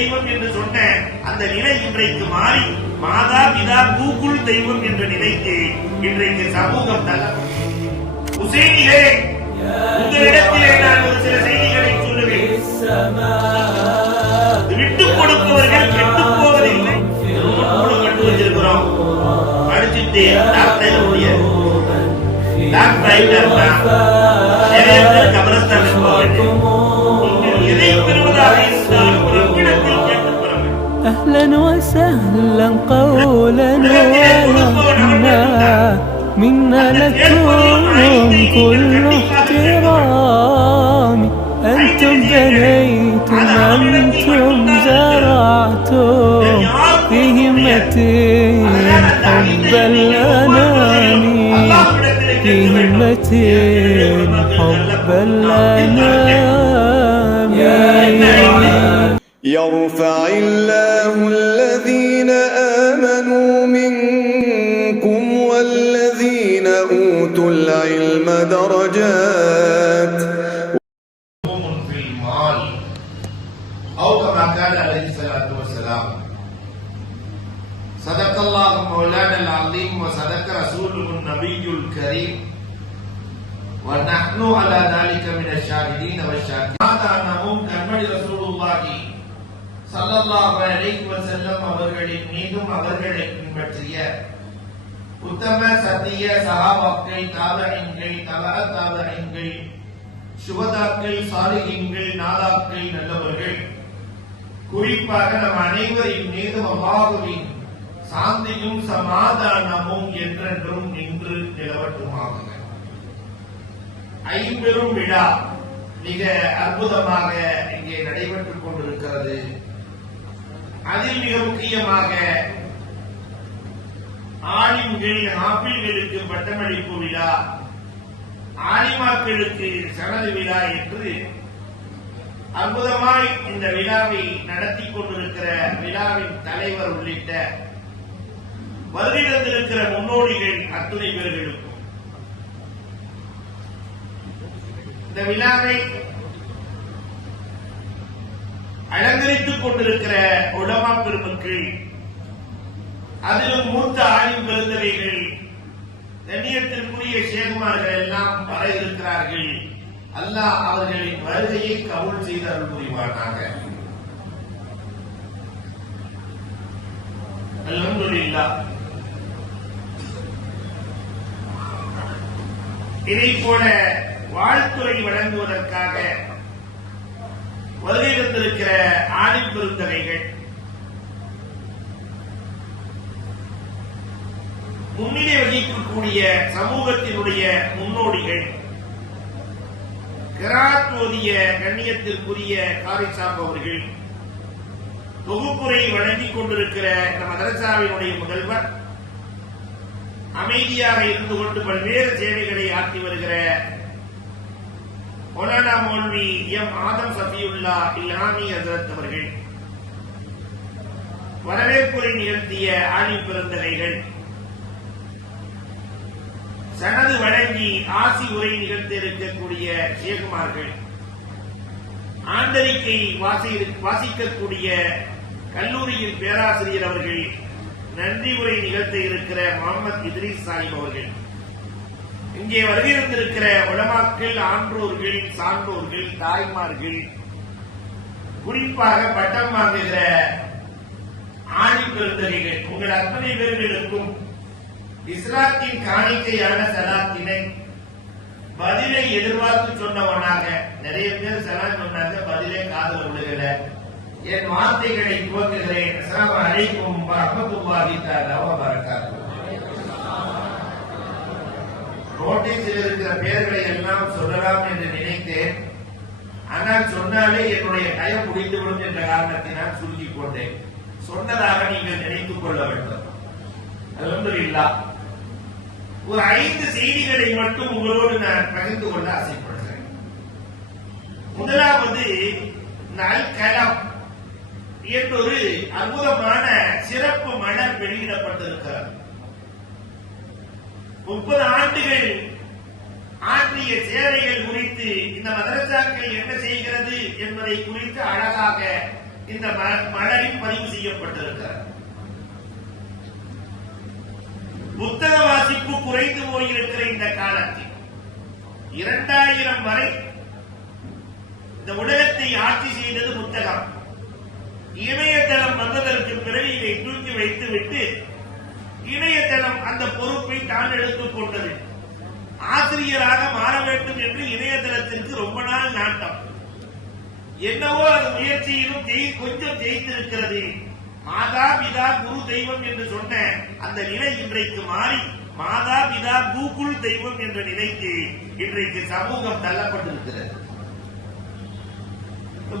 தெய்வம் என்று சொன்ன அந்த நிலை இன்றைக்கு மாறி மாதா பிதா கூகுள் தெய்வம் என்ற நிலைக்கு இன்றைக்கு சமூகம் தள்ளப்படும். உசேனிகளே, உங்களிடத்திலே நான் ஒரு சில செய்திகளை சொல்லுவேன். விட்டுக் கொடுப்பவர்கள் கெட்டுப் போவதில்லை. கட்டு வச்சிருக்கிறோம், படிச்சுட்டு டாக்டர் முடியாது, டாக்டர் ஆயிட்டா நிறைய பேர் கபரஸ்தான் போவாங்க. எதை பெறுவதாக இருந்தாலும் ரப்பிடத்தில் கேட்டு பெறுங்கள். أهلا وسهلا قولا ومنا منا لكم كل احترام أنتم بنيتم أنتم زرعتم في همتي حب الأنام في همتي حب الأنام. يرفع الله الذين آمنوا منكم والذين أوتوا العلم درجات. في المال أو كما قال عليه الصلاة والسلام صدق الله مولانا العظيم وصدق رسوله النبي الكريم ونحن على ذلك من الشاهدين والشاكرين. هذا نهم كنبي رسول الله ஸல்லல்லாஹு அலைஹி வஸல்லம் அவர்களின் மீதும் அவர்களை பின்பற்றிய உத்தம சத்திய சஹாபாக்கள், தாபிஈன்கள், தபஅ தாபிஈன்கள், சுஹதாக்கள், சாலிஹீன்கள், நாதாக்கள், நல்லவர்கள், குறிப்பாக நம் அனைவரின் மீதும் அல்லாஹ்வின் சாந்தியும் சமாதானமும் என்றென்றும் நின்று நிலவட்டுமாக. ஐம்பெரும் விழா மிக அற்புதமாக இங்கே நடைபெற்றுக் கொண்டிருக்கிறது. அதில் மிக முக்கியமாக ஆலிம்கள், ஆப்பிள்களுக்கு பட்டமளிப்பு விழா, ஆலிமாக்களுக்கு சனது விழா என்று அற்புதமாய் இந்த விழாவை நடத்தி கொண்டிருக்கிற விழாவின் தலைவர் உள்ளிட்ட வருகிறந்திருக்கிற முன்னோடிகள் அத்துணை பேர்களுக்கும் இந்த விழாவை அலங்கரித்துக் கொண்டிருக்கிற உலமா பெருமக்கள், அதிலும் மூத்த ஆலிம் பெருந்தகைகள், கண்ணியத்திற்குரிய ஷேகுமார்கள் எல்லாம் வர இருக்கிறார்கள். அல்லாஹ் அவர்களின் வருகையை கபூல் செய்து அருள் புரிவானாக. அல்ஹம்துலில்லாஹ். இதை போல வாழ்த்துறை வழங்குவதற்காக வருகின்றிருக்கிற ஆலிம் பெருந்தகைகள், முன்னிலை வகிக்கக்கூடிய சமூகத்தினுடைய முன்னோடிகள், கிராத் ஓதிய கண்ணியத்திற்குரிய காரிசாப் அவர்கள், தொகுப்புரை வழங்கிக் கொண்டிருக்கிற இந்த மதரசாவினுடைய முதல்வர், அமைதியாக இருந்து கொண்டு பல்வேறு சேவைகளை ஆற்றி வருகிற மௌலானா மௌல்வி எம் ஆதம் சஃபியுல்லா இல்ஹாமி ஹஜ்ரத் அவர்கள், வரவேற்புரை நிகழ்த்திய ஆலிம் பெருந்தகைகள், சனது வழங்கி ஆசி உரை நிகழ்த்த இருக்கக்கூடிய ஷேகுமார்கள், ஆண்டறிக்கை வாசிக்கக்கூடிய கல்லூரியின் பேராசிரியர் அவர்கள், நன்றி உரை நிகழ்த்த இருக்கிற முகமது இத்ரீஸ் சாஹிப் அவர்கள், இங்கே வருகின்றிருக்கிற உலமாக்கள், ஆன்றோர்கள், சான்றோர்கள், தாய்மார்கள், குறிப்பாக பட்டம் வாங்குகிற ஆலிம் பெருந்தகைகள், உங்கள் அத்தனை பேர்களுக்கும் இஸ்லாத்தின் காணிக்கையான சலாத்தினை பதிலை எதிர்பார்த்து சொன்னவனாக நிறைய பேர் சலாம் சொன்னாங்க, பதிலே காதல் விடுகிற என் வார்த்தைகளை துவக்குகிறேன். அஸ்ஸலாமு அலைக்கும் வரஹ்மத்துல்லாஹி தஆலா வ பரகாத்துஹு. நோட்டீஸில் இருக்கிற பெயர்களை எல்லாம் சொல்லலாம் என்று நினைத்தேன். ஆனால் சொன்னாலே என்னுடைய டயம் முடிந்துவிடும் என்ற காரணத்தினால் சுருக்கிக் கொண்டேன். சொன்னதாக நீங்கள் நினைத்துக் கொள்ள வேண்டும். அல்ஹம்துலில்லாஹ். ஒரு 5 செய்திகளை மட்டும் உங்களோடு நான் பகிர்ந்து கொள்ள ஆசைப்படுகிறேன். முதலாவது, நல் கலம் என்றொரு அற்புதமான சிறப்பு மலர் வெளியிடப்பட்டிருக்கிறது. 30 ஆண்டுகள் ஆற்றிய சேவைகள் குறித்து இந்த மதரசாக்கள் என்ன செய்கிறது என்பதை குறித்து அழகாக இந்த மலரில் பதிவு செய்யப்பட்டிருக்கிறது. புத்தக வாசிப்பு குறைந்து போயிருக்கிற இந்த காலத்தில் 2000 வரை இந்த உலகத்தை ஆட்சி செய்தது புத்தகம். இணையதளம் வந்ததற்கு பிறகு இதை தூக்கி வைத்துவிட்டு இணையதளம் அந்த பொறுப்பை தான் எடுத்துக் கொண்டது. ஆசிரியராக மாற வேண்டும் என்று இணையதளத்திற்கு ரொம்ப நாள் நாட்டம். என்னவோ அது முயற்சியிலும் கொஞ்சம் ஜெயித்திருக்கிறது. மாதா பிதா குரு தெய்வம் என்று சொன்ன அந்த நிலை இன்றைக்கு மாறி மாதா பிதா கூகுள் தெய்வம் என்ற நிலைக்கு இன்றைக்கு சமூகம் தள்ளப்பட்டிருக்கிறது.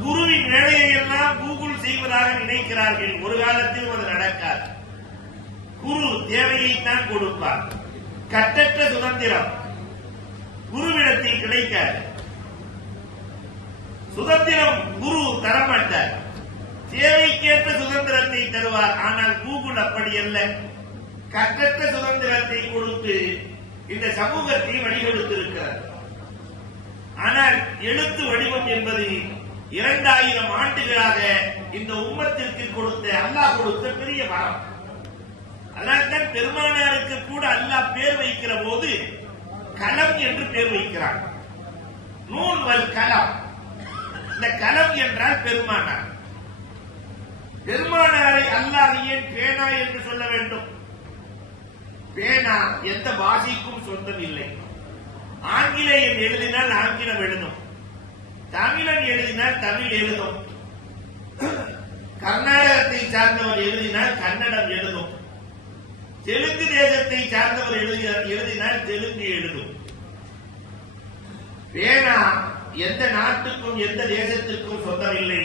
குருவின் வேலையை எல்லாம் கூகுள் செய்வதாக நினைக்கிறார்கள். ஒரு காலத்திலும் அது நடக்காது. குரு தேவையைத்தான் கொடுப்பார். கட்டற்ற சுதந்திரம் குருவிடத்தில் கிடைக்காது. சுதந்திரம் குரு தரமாட்டார். தேவைக்கேற்ற சுதந்திரத்தை தருவார். ஆனால் கூகுள் அப்படி அல்ல. கட்டற்ற சுதந்திரத்தை கொடுத்து இந்த சமூகத்தை வழிகொடுத்திருக்கிறார். ஆனால் எழுத்து வடிவம் என்பது 2000 ஆண்டுகளாக இந்த உம்மத்திற்கு கொடுத்த அல்லாஹ் கொடுத்த பெரிய வரம். அதனால்தான் பெருமானாருக்கு கூட அல்லாஹ் பேர் வைக்கிற போது கலம் என்று பேர் வைக்கிறார். நூன் வல் கலம். இந்த கலம் என்றால் பெருமானார். பெருமானாரை அல்லாஹ் ஏன் பேனா என்று சொல்ல வேண்டும்? பேனா எந்த பாஷைக்கும் சொந்தம் இல்லை. ஆங்கிலேயன் எழுதினால் ஆங்கிலம் எழுதும், தமிழன் எழுதினால் தமிழ் எழுதும், கர்நாடகத்தை சார்ந்தவர் எழுதினால் கன்னடம் எழுதும், தெலுங்கு தேசத்தை சார்ந்தவர் எழுதினால் தெலுங்கு எழுதும். பேனா எந்த நாட்டுக்கும் எந்த தேசத்திற்கும் சொந்தமில்லை.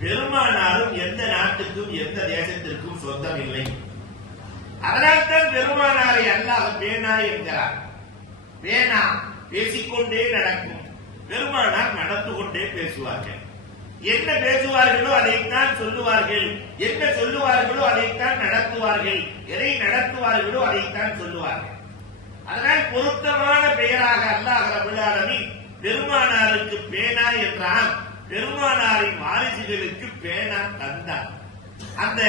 பெருமானாரும் எந்த நாட்டுக்கும் எந்த தேசத்திற்கும் சொந்தமில்லை. அதனால்தான் பெருமானாரை அல்லாஹ் பேனா என்கிறார். பேனா பேசிக்கொண்டே நடக்கும், பெருமானார் நடந்து கொண்டே பேசுவார்கள். என்ன பேசுவார்களோ அதைத்தான் சொல்லுவார்கள், என்ன சொல்லுவார்களோ அதைத்தான் நடத்துவார்கள், எதை நடத்துவார்களோ அதைத்தான் சொல்லுவார்கள். அதனால் பொருத்தமான பெயராக அல்லாஹ் ரப்பல் ஆலமீன் பெருமானாருக்கு பேனா என்றான். பெருமானாரின் வாரிசுகளுக்கு பேனா தந்தார். அந்த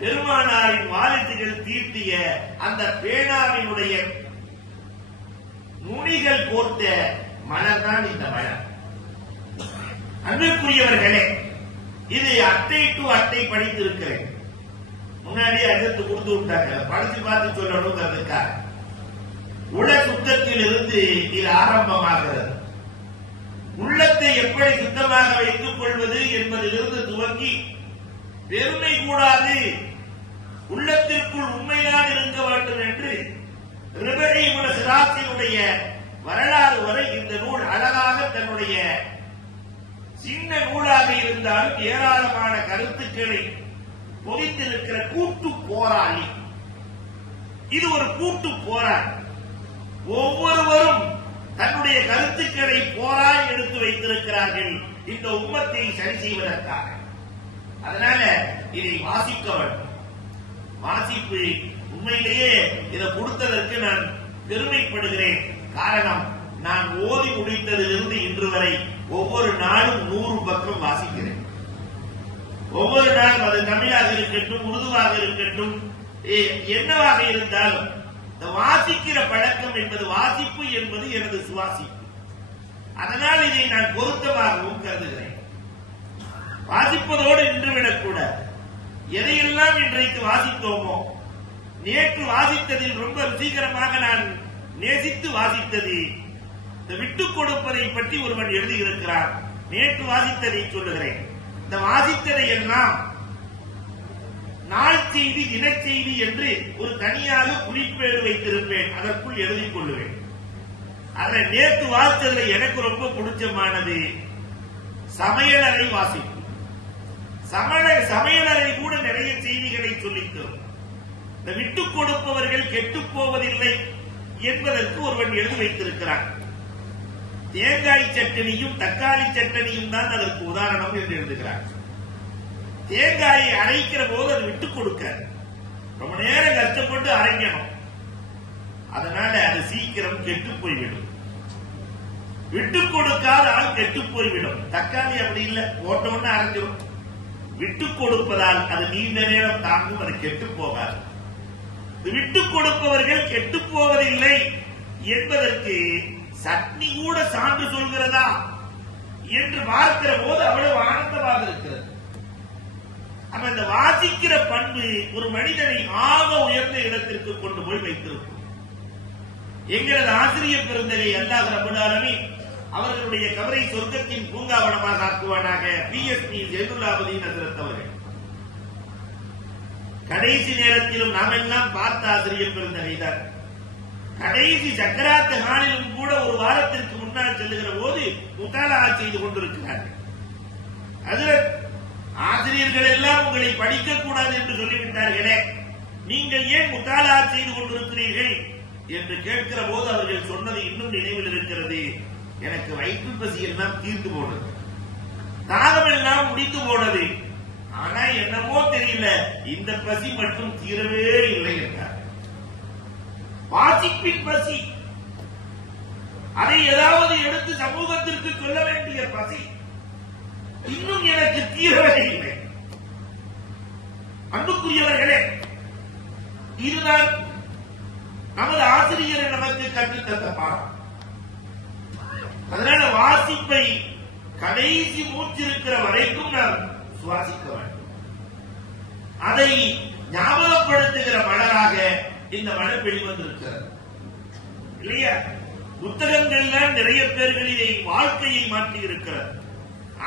பெருமானாரின் வாரிசுகள் தீட்டிய அந்த பேனாவினுடைய நுனிகள் கோர்த்த மலர் தான் இந்த மலர். அன்புக்குரியவர்களே, இது அட்டை டு அட்டை படித்திருக்கிறேன். முன்னாடியே அடுத்து கொடுத்து விட்டாங்க, படிச்சு பார்த்து சொல்லணுங்கிறதுக்காக. உல சுத்தத்தில் இருந்து இது ஆரம்பமாகிறது. உள்ளத்தை எப்படி சுத்தமாக வைத்துக் கொள்வது என்பதிலிருந்து துவங்கி பெருமை கூடாது, உள்ளத்திற்குள் உண்மைதான் இருக்க வேண்டும் என்று ரிபரி இப்னு சிராசினுடைய வரலாறு வரை இந்த நூல் அழகாக தன்னுடைய சின்ன நூலாக இருந்தாலும் ஏராளமான கருத்துக்களை பொதித்திருக்கிற கூட்டு போராளி. இது ஒரு கூட்டு போராளி. ஒவ்வொருவரும் தன்னுடைய கருத்துக்களை போராடி எடுத்து வைத்திருக்கிறார்கள் இந்த உம்மத்தை சரி செய்வதற்காக. அதனால இதை வாசிக்க வேண்டும். வாசிப்பு உண்மையிலேயே இதை கொடுத்ததற்கு நான் பெருமைப்படுகிறேன். காரணம், நான் ஓதி முடித்ததிலிருந்து இன்று வரை ஒவ்வொரு நாளும் 100 பக்கம் வாசிக்கிறேன். ஒவ்வொரு நாளும் அது தமிழாக இருக்கட்டும், உருதுவாக இருக்கட்டும், என்னவாக இருந்தாலும் இந்த வாசிக்கிற பழக்கம் என்பது, வாசிப்பு என்பது எனது சுவாசிப்பு. அதனால் இதை நான் பொருத்தமாகவும் கருதுகிறேன். வாசிப்பதோடு நின்றுவிடக்கூடாது. எதையெல்லாம் இன்றைக்கு வாசித்தோமோ, நேற்று வாசித்ததில் ரொம்ப ருசிகரமாக நான் நேசித்து வாசித்தது இந்த விட்டுக் கொடுப்பதை பற்றி ஒருவன் எழுதியிருக்கிறார். நேற்று வாசித்ததை சொல்லுகிறேன். இந்த வாசித்ததை எல்லாம் நாள் செய்தி, தினச்செய்தி என்று ஒரு தனியாக குறிப்பேடு வைத்திருப்பேன். அதற்குள் எழுதிக் கொள்ளுவேன். அதுல நேற்று வாசித்ததுல எனக்கு ரொம்ப பிடிச்சமானது சமையலறை வாசிப்பு. சமையலறை கூட நிறைய செய்திகளை சொல்லித்தரும். இந்த விட்டுக் கொடுப்பவர்கள் கெட்டுப் போவதில்லை என்பதற்கு ஒருவன் எழுதி வைத்திருக்கிறான். தேங்காய் சட்டனியும் தக்காளி சட்டனியும் தான் அதற்கு உதாரணம் என்று எழுதுகிறார். தேங்காயை அரைக்கிற போது அது விட்டுக் கொடுக்க ரொம்ப நேரம் கஷ்டப்பட்டு அரைக்கணும். அதனால அது சீக்கிரம் கெட்டு போய்விடும். விட்டுக் கொடுக்காத ஆள் கெட்டு போய்விடும். தக்காளி அப்படி இல்லை, போட்டோன்னு அரைஞ்சிடும். விட்டுக் கொடுப்பதால் அது நீண்ட நேரம் தாங்கும், அது கெட்டு போகாது. விட்டுக் கொடுப்பவர்கள் கெட்டு போவதில்லை என்பதற்கு சட்னி கூட சான்று சொல்கிறதா என்று பார்க்கிற போது அவ்வளவு ஆனந்தமாக இருக்கிறது. அப்ப இந்த வாசிக்கிற பண்பு ஒரு மனிதனை ஆக உயர்ந்த இடத்திற்கு கொண்டு போய் வைத்திருக்கும். எங்களது ஆசிரியர் பெருந்தகை அல்லாஹ் ரப்பல் ஆலமீன் அவர்களுடைய கபரை சொர்க்கத்தின் பூங்காவனமாக ஆக்குவானாக. பிஎஸ்பி ஜெயதுல்லாபதீன் ஹஜ்ரத் அவர்கள் கடைசி நேரத்திலும் நாம் எல்லாம் பார்த்த ஆசிரியர் பெருந்தகைதான். கடைசி சக்கராத்து நாளிலும் கூட ஒரு வாரத்திற்கு முன்னால் செல்லுகிற போது முத்தாலா செய்து கொண்டிருக்கிறார்கள். ஹஜ்ரத், ஆசிரியர்கள் எல்லாம் உங்களை படிக்க கூடாது என்று சொல்லிவிட்டார்களே, நீங்கள் ஏன் முத்தாலா செய்து கொண்டிருக்கிறீர்கள் என்று கேட்கிற போது அவர்கள் சொன்னது இன்னும் நினைவில் இருக்கிறது. எனக்கு வயிற்று பசி எல்லாம் தீர்ந்து போனது, தாகம் எல்லாம் முடித்து போனது, ஆனா என்னமோ தெரியல இந்த பசி மட்டும் தீரவே இல்லை என்றார். வாசிப்பின் பசி, அதை ஏதாவது எடுத்து சமூகத்திற்கு சொல்ல வேண்டிய பசி இன்னும் எனக்கு தீரவே இல்லை. அன்புக்குரியவர்களே, இதுதான் நமது ஆசிரியர் நமக்கு கற்றுத்தந்த பாடம். அதனால வாசிப்பை கடைசி மூச்சிருக்கிற வரைக்கும் நாம் சுவாசிக்க வேண்டும். அதை ஞாபகப்படுத்துகிற மலராக இந்த மலர் வெளிவந்திருக்கிறது இல்லையா? புத்தகங்கள்லாம் நிறைய பேர்கள் இதை வாழ்க்கையை மாற்றி இருக்கிறது.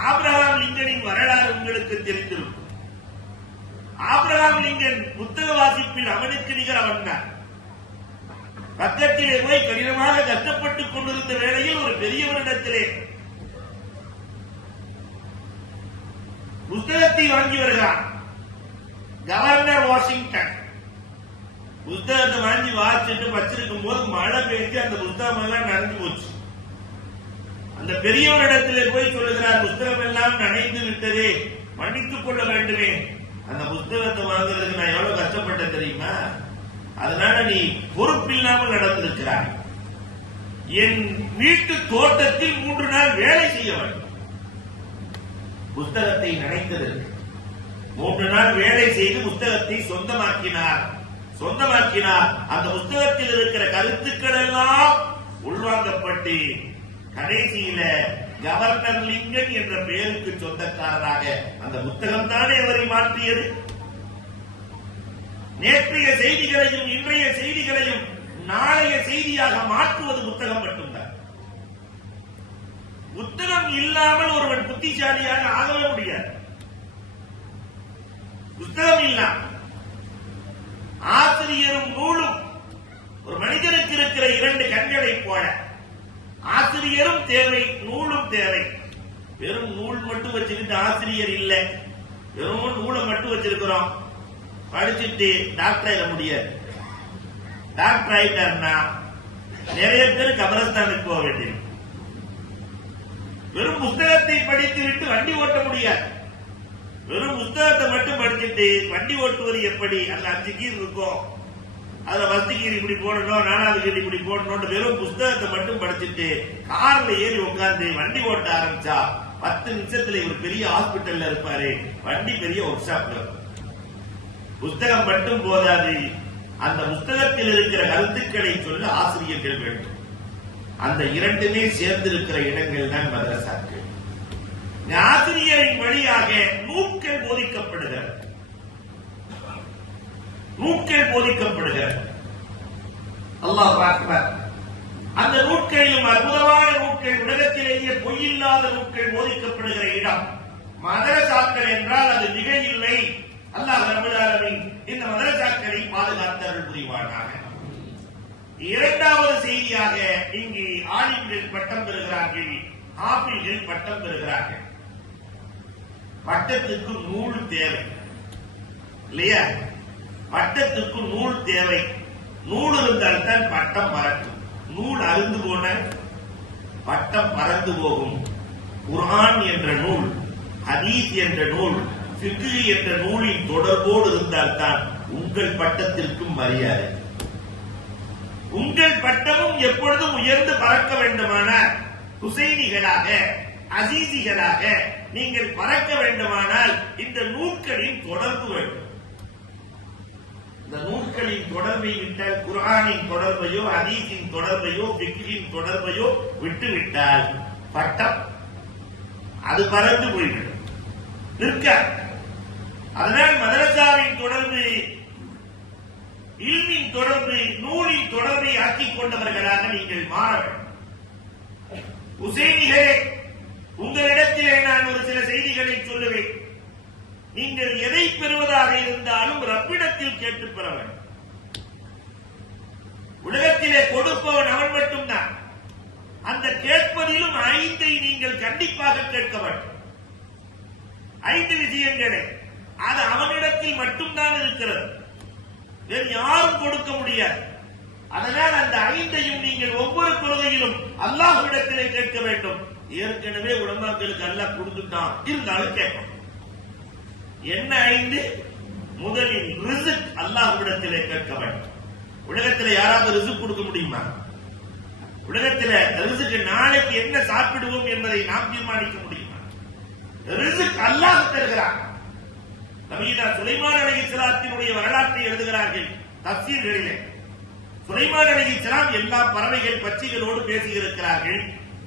ஆபிரகாம் லிங்கனின் வரலாறு உங்களுக்கு தெரிந்திருக்கும். ஆபிரகாம் லிங்கன் புத்தக வாசிப்பில் அவனுக்கு நிகர் அவன் தான். பக்கத்திலே போய் கடினமாக கஷ்டப்பட்டுக் கொண்டிருந்த வேளையில் ஒரு பெரியவரிடத்திலே புத்தகத்தை வாங்கி வருகிறான். கவர்னர் வாஷிங்டன் புத்தகத்தை வாங்கி வாசிச்சுட்டு வச்சிருக்கும் போது மழை பெய்து அந்த புத்தகம் எல்லாம் நனைஞ்சு போச்சு. அந்த பெரியவரிடத்திலே போய் சொல்லுகிறார், புத்தகம் எல்லாம் நனைந்து விட்டதே, மன்னித்துக் கொள்ள வேண்டுமே. அந்த புத்தகத்தை வாங்குறதுக்கு நான் எவ்வளவு கஷ்டப்பட்டேன் தெரியுமா? அதனால நீ பொறுப்பில்லாமல் நடந்திருக்கிறாய். என் வீட்டு தோட்டத்தில் 3 நாள் வேலை செய்ய வேண்டும். புத்தகத்தை நினைத்ததற்கு 3 நாள் வேலை செய்து புத்தகத்தை சொந்தமாக்கினார். அந்த புத்தகத்தில் இருக்கிற கருத்துக்கள் எல்லாம் உள்வாங்கப்பட்டு கடைசியில கவர்னர் லிங்கன் என்ற பெயருக்கு சொந்தக்காரராக அந்த புத்தகம் தானே அவரை மாற்றியது. நேற்றைய செய்திகளையும் இன்றைய செய்திகளையும் நாளைய செய்தியாக மாற்றுவது புத்தகம் மட்டும்தான். புத்தகம் இல்லாமல் ஒருவன் புத்திசாலியாக ஆகவே முடியாது. புத்தகம் இல்லாமல் ஆசிரியரும் நூலும் ஒரு மனிதனுக்கு இருக்கிற 2 கண்களை போல ஆசிரியரும் தேவை, நூலும் தேவை. வெறும் நூல் மட்டும் வச்சுக்கிட்டு ஆசிரியர் இல்லை, வெறும் நூலை மட்டும் வச்சிருக்கிறோம். படிச்சுட்டு டாக்டர் ஆயிட முடியாது. டாக்டர் ஆயிட்டாருன்னா நிறைய பேர் கபரஸ்தானுக்கு போக வேண்டியது. வெறும் புத்தகத்தை படித்து விட்டு வண்டி ஓட்ட முடியாது. வெறும் புத்தகத்தை மட்டும் படிச்சுட்டு வண்டி ஓட்டுவது எப்படி? அந்த 5 கீர் இருக்கும், அதுல 10 கீர் இப்படி போடணும், 4வது கீர் இப்படி போடணும். வெறும் புத்தகத்தை மட்டும் படிச்சுட்டு கார்ல ஏறி உட்கார்ந்து வண்டி ஓட்ட ஆரம்பிச்சா 10 நிமிஷத்துல இவர் பெரிய ஹாஸ்பிட்டல்ல இருப்பாரு, வண்டி பெரிய ஒர்க் ஷாப்ல இருக்கும். புத்தகம் மட்டும் போதாது, அந்த புத்தகத்தில் இருக்கிற கருத்துக்களை சொல்ல ஆசிரியர்கள் வேண்டும். அந்த 2மே சேர்ந்திருக்கிற இடங்கள் தான் மதரசாக்கள். ஆசிரியரின் வழியாக நூல்கள் போதிக்கப்படுகிறது. அல்லாஹ் அக்பர். அந்த நூல்களிலும் அற்புதமான நூல்கள், உலகத்திலேயே பொய்யில்லாத நூல்கள் போதிக்கப்படுகிற இடம் மதரசாக்கள் என்றால் அது மிக இல்லை. அல்லாஹ் ரப்பல் ஆலமீன் இந்த மதரசாக்களை பாதுகாத்தல் புரிவானாக. 2வது செய்தியாக இங்கு ஆலிம்கள் பட்டம் பெறுகிறார்கள், ஆபில்கள் பட்டம் பெறுகிறார்கள். பட்டத்துக்கு நூல் தேவை இல்லையா? பட்டத்துக்கு நூல் தேவை. நூல் இருந்தால் தான் பட்டம் பறக்கும். நூல் அருந்து போன பட்டம் பறந்து போகும். குர்ஆன் என்ற நூல், ஹதீஸ் என்ற நூல், ஃபிக்ஹ் என்ற நூலின் தொடர்போடு இருந்தால்தான் உங்கள் பட்டத்திற்கும் மரியாதை. உங்கள் பட்டமும் எப்பொழுதும் உயர்ந்து பறக்க வேண்டுமானால் ஹுசைனிகளாக, அசீசிகளாக நீங்கள் பறக்க வேண்டுமானால் இந்த நூல்களின் தொடர்பு வேண்டும். இந்த நூல்களின் தொடர்பை விட்டால், குர்ஆனின் தொடர்பையோ ஹதீஸின் தொடர்பையோ ஃபிக்ஹின் தொடர்பையோ விட்டுவிட்டால் பட்டம் அது பறந்து போய்விடும், நிற்காது. அதனால் மதரசாவின் தொடர்பு, இல்மின் தொடர்பு, நூலின் தொடர்பை ஆக்கிக் கொண்டவர்களாக நீங்கள் மாற வேண்டும். உசைனிகளே, உங்களிடத்திலே நான் ஒரு சில செய்திகளை சொல்லுவேன். நீங்கள் எதை பெறுவதாக இருந்தாலும் ரப்பிடத்தில் கேட்டு பெற வேண்டும். உலகத்திலே கொடுப்பவன் அவன் மட்டும்தான். அந்த கேட்பதிலும் 5 நீங்கள் கண்டிப்பாக கேட்க வேண்டும். 5 விஷயங்களே அது அவனிடத்தில் மட்டும்தான் இருக்கிறது, வேறு யாரும் கொடுக்க முடியாது. அதனால் அந்த 5ஐயும் நீங்கள் ஒவ்வொரு தொழுகையிலும் அல்லாஹ்விடத்திலே கேட்க வேண்டும். ஏற்கனவே உலமாக்களுக்கு அல்லாஹ் கொடுத்துட்டான், இருந்தாலும் கேட்கணும். என்ன 5? முதலில் ரிஸ்க் அல்லாஹ்விடத்திலே கேட்க வேண்டும். உலகத்தில் யாராவது ரிஸ்க் கொடுக்க முடியுமா? உலகத்தில் ரிஸ்க் நாளைக்கு என்ன சாப்பிடுவோம் என்பதை நாம் தீர்மானிக்க முடியுமா? ரிஸ்க் அல்லாஹ் தருகிறான். நபியினா சுலைமான் அலைஹிஸ்ஸலாத்தினுடைய வரலாற்றை எழுதுகிறார்கள் தஃசீர்களிலே. சுலைமான் அலைஹிஸ்ஸலாம் எல்லா பறவைகள் பட்சிகளோடு பேசியிருக்கிறார்கள்.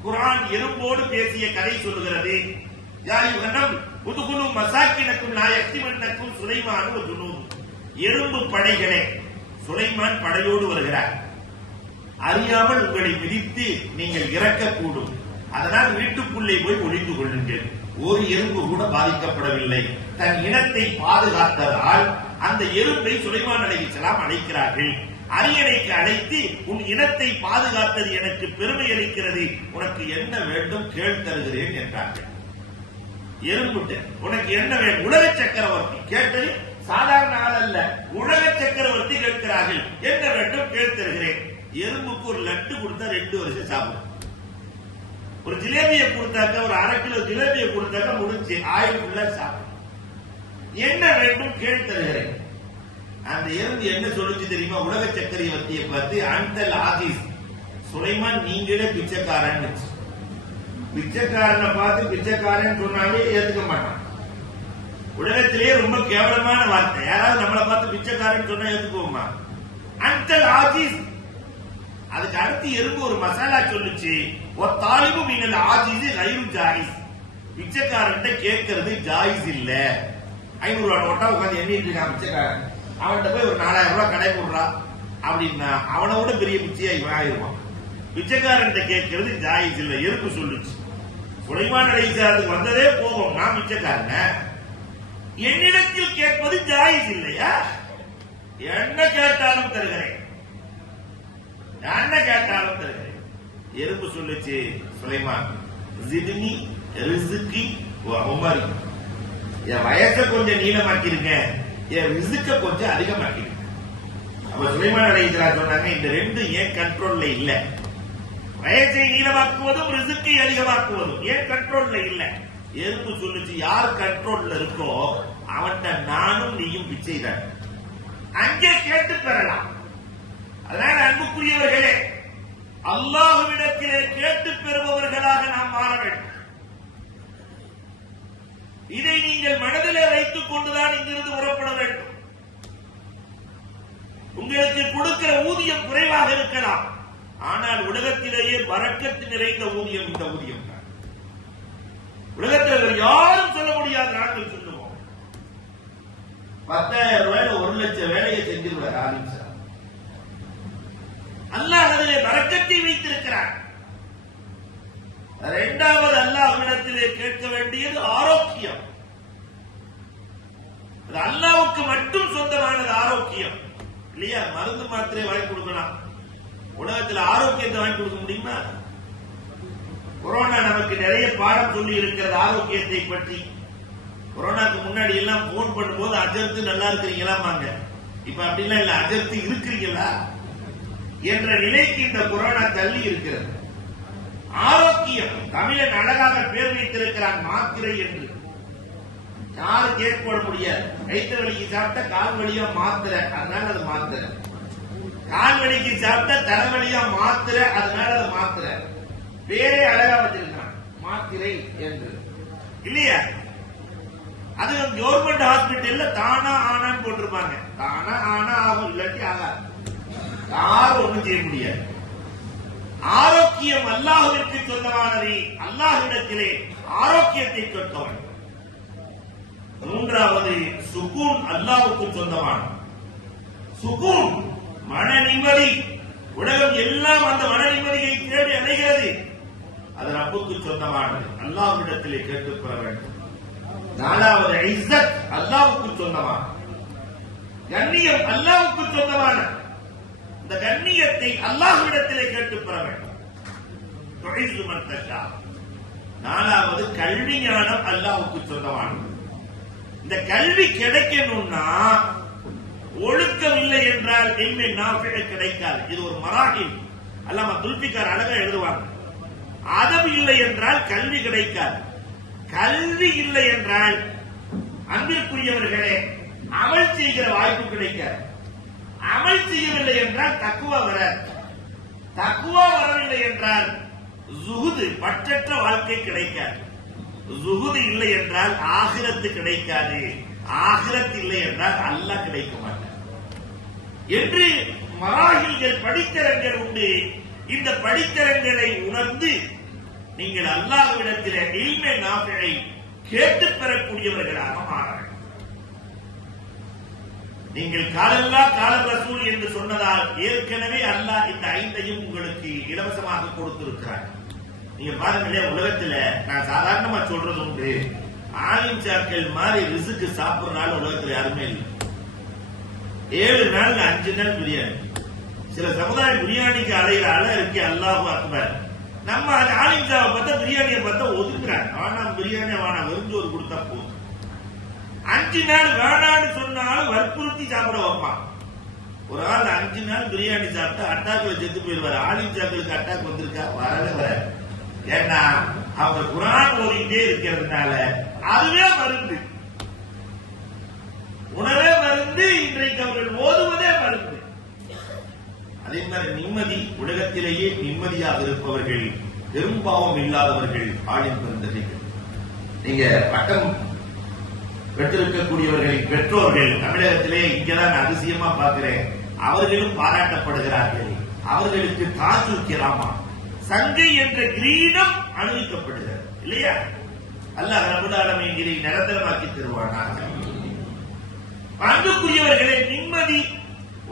குர்ஆன் எறும்போடு பேசிய கதை சொல்லுகிறது. யா அய்யுஹன் உதுகுலு மசாக்கினக்கும் லா யக்திமன்னக்கும் சுலைமான் வ ஜுனூது. எறும்பு படைகளே, சுலைமான் படையோடு வருகிறார். அறியாமல் உங்களை மிதித்து நீங்கள் இறக்கக்கூடும். அதனால் வீட்டுக்குள்ளே போய் ஒளிந்து கொள்ளுங்கள். ஒரு எறும்பு கூட பாதிக்கப்படவில்லை. தன் இனத்தை பாதுகாத்ததால் அந்த எறும்பை சுலைமான் அலைஹிஸ்ஸலாம் அழைக்கிறார்கள். அரியணைக்கு அழைத்து, உன் இனத்தை பாதுகாத்தது எனக்கு பெருமை அளிக்கிறது, உனக்கு என்ன வேண்டும் கேள் தருகிறேன் என்றார்கள். எறும்புட்டு உனக்கு என்ன வேண்டும்? உலக சக்கரவர்த்தி கேட்டது சாதாரண ஆள் அல்ல, உலக சக்கரவர்த்தி கேட்கிறார்கள். என்ன வேண்டும் கேள் தருகிறேன். எறும்புக்கு ஒரு லட்டு கொடுத்தா 2 வருஷம் சாப்பிடும். ஒரு ஜிலேபியை கொடுத்தாக்க, ஒரு 1/2 கிலோ ஜிலேபியை கொடுத்தாக்க முடிஞ்சு ஆயுள் ஃபுல்லா சாப்பிடும். என்ன வேண்டும் கேள் தருகிறேன். அந்த எறும்பு என்ன சொல்லுச்சு தெரியுமா? உலக சக்கரவர்த்தியை பார்த்து, அன்தல் ஆதீஸ், சுலைமான் நீங்களே பிச்சைக்காரன். பிச்சைக்காரனை பார்த்து பிச்சைக்காரன் சொன்னாலே ஏத்துக்க மாட்டான். உலகத்திலேயே ரொம்ப கேவலமான வார்த்தை. யாராவது நம்மளை பார்த்து பிச்சைக்காரன் சொன்னா ஏத்துக்குவோமா? அன்தல் ஆதீஸ். அதுக்கு அடுத்து எறும்பு ஒரு மசாலா சொல்லுச்சு, ஒரு தாலிபு மீனல் ஆஜிஸ் கைரு ஜாயிஸ். பிச்சைக்காரன் கேட்கறது ஜாயிஸ் இல்ல. 500 ரூபாய் நோட்டா உட்காந்து எண்ணிட்டு இருக்கான் பிச்சைக்காரன். அவன்கிட்ட போய் ஒரு 4000 ரூபாய் கடை போடுறா அப்படின்னா அவனை விட பெரிய பிச்சையா இவன் ஆயிருவான். பிச்சைக்காரன் கேட்கறது ஜாயிஸ் இல்ல, எறும்பு சொல்லுச்சு. சுலைமான் அலைஹிஸ்ஸலாத்துக்கு வந்ததே போகும், நான் பிச்சைக்காரன், என்னிடத்தில் கேட்பது ஜாயிஸ் இல்லையா? என்ன கேட்டாலும் தருகிறேன், என்ன கேட்டாலும் தருகிறேன். எறும்பு சொல்லுச்சு, சுலைமான் ஜித்னி ரிஸ்கி வ உமரி, என் வயசை கொஞ்சம் நீளமாக்கிருங்க, என் ரிஸ்க கொஞ்சம் அதிகமாக்கிருங்க. அப்ப சுலைமான் அலைஹிஸ்ஸலாம் சொன்னாங்க, இந்த 2 ஏன் கண்ட்ரோல்ல இல்ல. வயசை நீளமாக்குவதும் ரிஸ்கை அதிகமாக்குவதும் ஏன் கண்ட்ரோல்ல இல்ல. எறும்பு சொல்லுச்சு, யார் கண்ட்ரோல்ல இருக்கோ அவன்கிட்ட நானும் நீயும் பிச்சை தான், அங்கே கேட்டு பெறலாம். அதனால அன்புக்குரியவர்களே, அல்லாஹ்விடத்திலே கேட்டு பெறுபவர்களாக நாம் மாற வேண்டும். இதை நீங்கள் மனதிலே வைத்துக் கொண்டுதான் இங்கிருந்து புறப்பட வேண்டும். உங்களுக்கு கொடுக்கிற ஊதியம் குறைவாக இருக்கலாம், ஆனால் உலகத்திலேயே பரக்கத்து நிறைந்த ஊதியம் இந்த ஊதியம் தான். உலகத்தில் யாரும் சொல்ல முடியாது, நாங்கள் சொல்லுவோம். 10,000 ரூபாயில 1 லட்சம் வேலையை செஞ்சிருவார் ஆலிம். அல்லாஹ் அதிலே பரக்கத்தை வைத்திருக்கிறார். 2வது அல்லாஹ்விடத்திலே கேட்க வேண்டியது ஆரோக்கியம். அது அல்லாஹ்வுக்கு மட்டும் சொந்தமானது ஆரோக்கியம் இல்லையா? மருந்து மாத்திரை வாங்கி கொடுக்கலாம், உலகத்தில் ஆரோக்கியத்தை வாங்கி கொடுக்க முடியுமா? கொரோனா நமக்கு நிறைய பாடம் சொல்லி இருக்கிறது ஆரோக்கியத்தை பற்றி. கொரோனாக்கு முன்னாடி எல்லாம் போன் பண்ணும்போது அஜர்த்து நல்லா இருக்கிறீங்களா, இப்ப அப்படிலாம் இல்ல, அஜர்த்து இருக்கிறீங்களா என்ற நிலைக்கு இந்த கொரோனா தள்ளி இருக்கிறது. ஆரோக்கியம், தமிழன் அழகாக பேர் வைத்திருக்கிறான் மாத்திரை என்று. யாரும் கேட்க முடியாது. வயிற்று வலிக்கு சாப்பிட்டா கால் வலியா மாத்திரை, அதனால அது மாத்திரை. கால் வலிக்கு சாப்பிட்டா தலைவலியா மாத்திரை, அதனால அது மாத்திரை. பேரே அழகா வச்சிருக்கான் மாத்திரை. மாத்திரை என்று இல்லையா? அது கவர்மெண்ட் ஹாஸ்பிட்டல்ல தானா ஆனான்னு போட்டிருப்பாங்க. தானா ஆனா ஆகும், இல்லாட்டி ஆகாது. யாரும் ஒண்ணும் செய்ய முடியாது. ஆரோக்கியம் அல்லாஹ்விற்கு சொந்தமானது. அல்லாஹ்விடத்திலே ஆரோக்கியத்தை கேட்கவன். மூன்றாவது சுகூன் அல்லாஹ்வுக்கு சொந்தமானது. சுகூன் மன நிம்மதி. உலகம் எல்லாம் அந்த மன நிம்மதியை தேடி அடைகிறது. அது ரப்புக்கு சொந்தமானது. அல்லாஹ்விடத்திலே கேட்டுப் பெற வேண்டும். நாலாவது இஸ்ஸத் அல்லாஹ்வுக்கு சொந்தமானது. கண்ணியம் அல்லாஹ்வுக்கு சொந்தமானது. இந்த கண்ணியத்தை அல்லாஹ்விடத்திலே கேட்டுப் பெற வேண்டும். துஇஸ்ஸு மன் தஷா. நாலாவது கல்வி ஞானம் அல்லாஹ்வுக்கு சொந்தமானது. இந்த கல்வி கிடைக்கணும்னா ஒழுக்கம் இல்லை என்றால் இல்மே நாஃபிஅ கிடைக்காது. இது ஒரு மராஹில். அல்லாமா துல்பிகார் அழகா எழுதுவாங்க. அதம் இல்லை என்றால் கல்வி கிடைக்காது. கல்வி இல்லை என்றால் அன்பிற்குரியவர்களே அமல் செய்கிற வாய்ப்பு கிடைக்காது. அமல் செய்யவில்லை என்றால் தக்குவா வராது. தக்குவா வரவில்லை என்றால் ஜுஹுது பற்றற்ற வாழ்க்கை கிடைக்காது. ஜுஹுது இல்லை என்றால் ஆகிரத்து கிடைக்காது. ஆகிரத் இல்லை என்றால் அல்லாஹ் கிடைக்க மாட்டார் என்று மராஹில்கள் படித்தரங்கள் உண்டு. இந்த படித்தரங்களை உணர்ந்து நீங்கள் அல்லாஹ்விடத்தில் இல்மே நாஃபிஐ கேட்டுப் பெறக்கூடியவர்களாக மாற வேண்டும். நீங்கள் காலல்லா கால ரசூல் என்று சொன்னதால் ஏற்கனவே அல்லாஹ் இந்த 5ஐயும் உங்களுக்கு இலவசமாக கொடுத்திருக்கிறார். நீங்க பாருங்களே, உலகத்துல நான் சாதாரணமா சொல்றது உண்டு, ஆலிம் சாக்கள் மாதிரி ரிசுக்கு சாப்பிடுறனால உலகத்துல யாருமே இல்லை. 7 நாள் 5 நாள் பிரியாணி. சில சமுதாயம் பிரியாணிக்கு அலைகிற அலை இருக்கு. அல்லாஹு அக்பர். நம்ம ஆலிம் சாவை பார்த்தா பிரியாணியை பார்த்தா ஒதுக்குறாங்க. ஆனா பிரியாணி வேணா வெறுஞ்சோறு கொடுத்தா போதும். 5 நாள் வேணான்னு சொன்னாலும் வற்புறுத்தி சாப்பிட வைப்பான். ஒரு ஆள் 5 நாள் பிரியாணி சாப்பிட்டா அட்டாக்ல செத்து போயிருவாரு. ஆலிம் சாக்களுக்கு அட்டாக் வந்திருக்கா? வரவே வர. ஏன்னா அவங்க குர்ஆன் ஓதிட்டே இருக்கிறதுனால அதுவே மருந்து. உணவே மருந்து. இன்றைக்கு அவர்கள் ஓதுவதே மருந்து. அதே மாதிரி நிம்மதி. உலகத்திலேயே நிம்மதியாக இருப்பவர்கள், பெரும்பாவம் இல்லாதவர்கள் ஆலிம் பெருந்தகைகள். நீங்க பட்டம் பெற்றிருக்கக்கூடியவர்களின் பெற்றோர்கள் தமிழகத்திலே இங்கதான் அதிசயமா பார்க்கிறேன். அவர்களும் பாராட்டப்படுகிறார்கள். அவர்களுக்கு தாஜு கிராமா சங்கை என்ற கிரீடம் அணிவிக்கப்படுகிறது இல்லையா? அல்லாஹ் ரப்பல் ஆலமீன் இதை நிரந்தரமாக்கி தருவானாக. அன்புக்குரியவர்களே, நிம்மதி.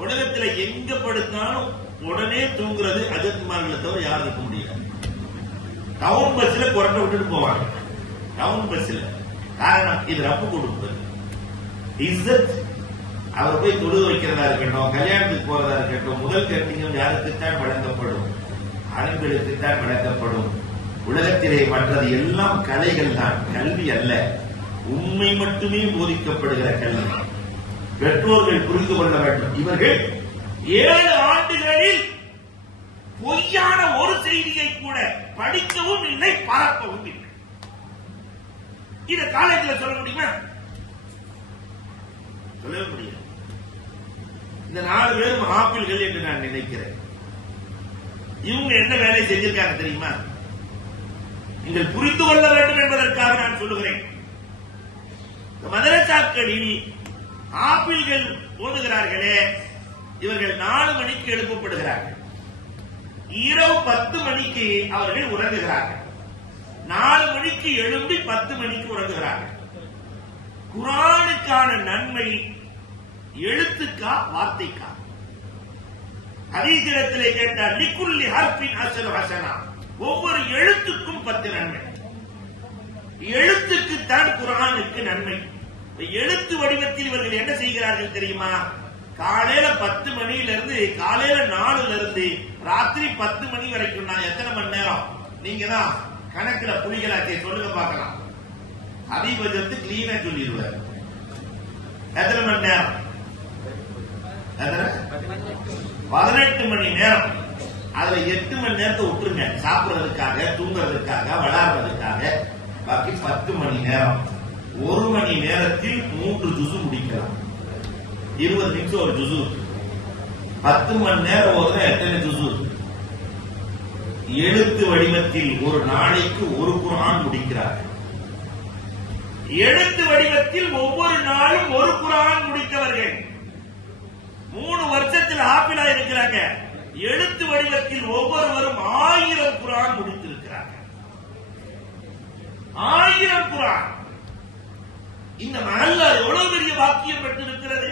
உலகத்துல எங்க படுத்தாலும் உடனே தூங்குறது அஜத்மார்களை தவிர யாரும் இருக்க முடியாது. டவுன் பஸ்ல குரட்டை விட்டுட்டு போவாங்க. டவுன் பஸ்ல. காரணம் இது ரப்பு கொடுப்பது. இஸ்ஸத். அவர் போய் தொழுது வைக்கிறதா இருக்கட்டும், கல்யாணத்துக்கு போறதா இருக்கட்டும், முதல் கட்டிங்கம் யாருக்குத்தான் வழங்கப்படும்? ஆண்களுக்குத்தான் வழங்கப்படும். உலகத்திலே மற்றது எல்லாம் கலைகள் தான், கல்வி அல்ல. உண்மை மட்டுமே போதிக்கப்படுகிற கல்வி. பெற்றோர்கள் புரிந்து கொள்ள வேண்டும். இவர்கள் 7 ஆண்டுகளில் பொய்யான ஒரு செய்தியை கூட படிக்கவும் இல்லை, பரப்பவும் இல்லை. இத காலேஜில் சொல்ல முடியுமா? சொல்லவே முடியாது. இந்த 4 பேரும் ஆப்பிள்கள் என்று நான் நினைக்கிறேன். இவங்க என்ன வேலை செஞ்சிருக்காங்க தெரியுமா? நீங்கள் புரிந்து கொள்ள வேண்டும் என்பதற்காக நான் சொல்லுகிறேன். மதரசாக்களில் ஆப்பிள்கள் ஓதுகிறார்களே, இவர்கள் 4 மணிக்கு எழுப்பப்படுகிறார்கள். இரவு 10 மணிக்கு அவர்கள் உறங்குகிறார்கள். 4 மணிக்கு எழும்பி 10 மணிக்கு உறங்குகிறார்கள். குர்ஆனுக்கான நன்மை எழுத்துக்கா வார்த்தைக்கா? ஹதீஸிலே கேட்டார், லிக்குல்லி ஹர்ஃபின் அஸ்ரு ஹஸனா. ஒவ்வொரு எழுத்துக்கும் 10 நன்மை. எழுத்துக்கு தான் குர்ஆனுக்கு நன்மை. எழுத்து வடிவத்தில் இவர்கள் என்ன செய்கிறார்கள் தெரியுமா? காலையில 10 மணியிலிருந்து காலையில 4ல இருந்து ராத்திரி 10 மணி வரைக்கும் நான் எத்தனை மணி நேரம்? நீங்க தான் கணக்குல புலிகளாக்கே சொல்லுங்க பார்க்கலாம். அதிபஜத்து கிளீனா சொல்லிடுவார். எத்தனை மணி நேரம்? 18 மணி நேரம். அதுல 8 மணி நேரத்தை விட்டுருங்க, சாப்பிடுறதுக்காக, தூங்குறதுக்காக, விளையாடுறதுக்காக. பாக்கி 10 மணி நேரம். 1 மணி நேரத்தில் 3 ஜுசு முடிக்கலாம். 20 நிமிஷம் ஒரு ஜுசு. 10 மணி நேரம் ஓதுனா எத்தனை ஜுசு? எழுத்து வடிவத்தில் ஒரு நாளைக்கு ஒரு குர்ஆன் முடிக்கிறார்கள். எழுத்து வடிவத்தில் ஒவ்வொரு நாளும் ஒரு குர்ஆன் முடித்தவர்கள் 3 வருஷத்தில் ஆப்பிளா இருக்கிறாங்க. எழுத்து வடிவத்தில் ஒவ்வொருவரும் 1000 குர்ஆன் முடித்திருக்கிறார்கள். 1000 குர்ஆன். இந்த மஹல்லா எவ்வளவு பெரிய வாக்கியம் பெற்றிருக்கிறது.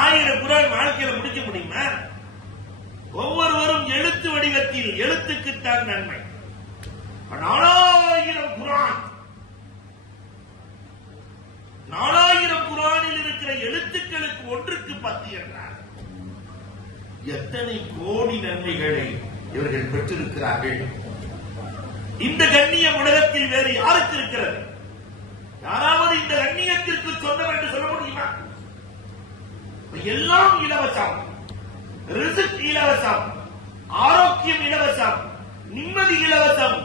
1000 குர்ஆன் வாழ்க்கையில முடிக்க முடியுமா? ஒவ்வொருவரும் எழுத்து வடிவத்தில், எழுத்துக்குத்தான் நன்மை. 4000 குர்ஆன், 4000 குர்ஆனில் இருக்கிற எழுத்துக்களுக்கு ஒன்றுக்கு 10 என்றார். எத்தனை கோடி நன்மைகளை இவர்கள் பெற்றிருக்கிறார்கள். இந்த கண்ணியம் உலகத்தில் வேறு யாருக்கு இருக்கிறது? யாராவது இந்த கண்ணியத்திற்கு சொந்தம் என்று சொல்ல முடியுமா? எல்லாம் இலவசம். ரிஸ்க் இலவசம், ஆரோக்கியம் இலவசம், நிம்மதி இலவசம்,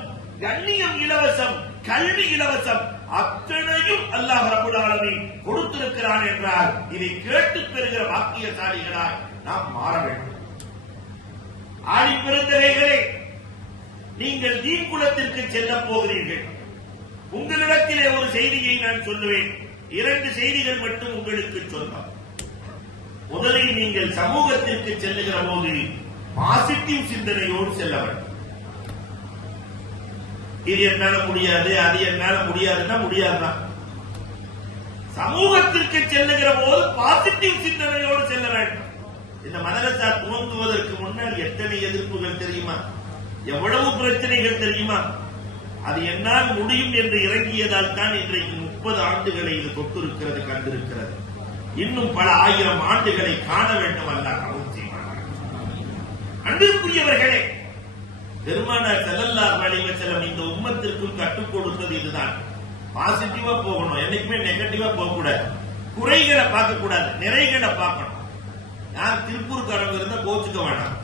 கண்ணியம் இலவசம், கல்வி இலவசம். அத்தனையும் அல்லாஹ் ரப்பல் ஆலமீன் கொடுத்திருக்கிறான் என்றால் இதை கேட்டு பெறுகிற பாக்கியசாலிகளாய் நாம் மாற வேண்டும். ஆடி பிறந்தவைகளே, நீங்கள் தீன் குலத்திற்கு செல்ல போகிறீர்கள். உங்களிடத்திலே ஒரு செய்தியை நான் சொல்லுவேன். 2 செய்திகள் மட்டும் உங்களுக்கு சொந்தம். முதலில் நீங்கள் சமூகத்திற்கு செல்லுகிற போது பாசிட்டிவ் சிந்தனையோடு செல்ல வேண்டும். இது என்னால முடியாது, அது என்னால முடியாதுன்னா முடியாதுதான். சமூகத்திற்கு செல்லுகிற போது பாசிட்டிவ் சிந்தனையோடு செல்ல வேண்டும். இந்த மதரசா துவங்குவதற்கு முன்னால் எத்தனை எதிர்ப்புகள் தெரியுமா? எவ்வளவு பிரச்சனைகள் தெரியுமா? அது என்னால் முடியும் என்று இறங்கியதால் தான் இன்றைக்கு 30 ஆண்டுகளை இது தொட்டிருக்கிறது, கண்டிருக்கிறது. இன்னும் பல 1000 ஆண்டுகளை காண வேண்டும். அல்லாஹ் கபூல் செய்வானாக. அன்பிற்குரியவர்களே, பெருமானார் ஸல்லல்லாஹு அலைஹி வஸல்லம் இந்த உம்மத்திற்கும் கற்றுக் கொடுத்தது இதுதான். பாசிட்டிவா போகணும், என்னைக்குமே நெகட்டிவா போக கூடாது. குறைகளை பார்க்க கூடாது, நிறைகளை பார்க்கணும். யார் திருப்பூர்காரங்க இருந்தா கோச்சுக்க வேண்டாம்.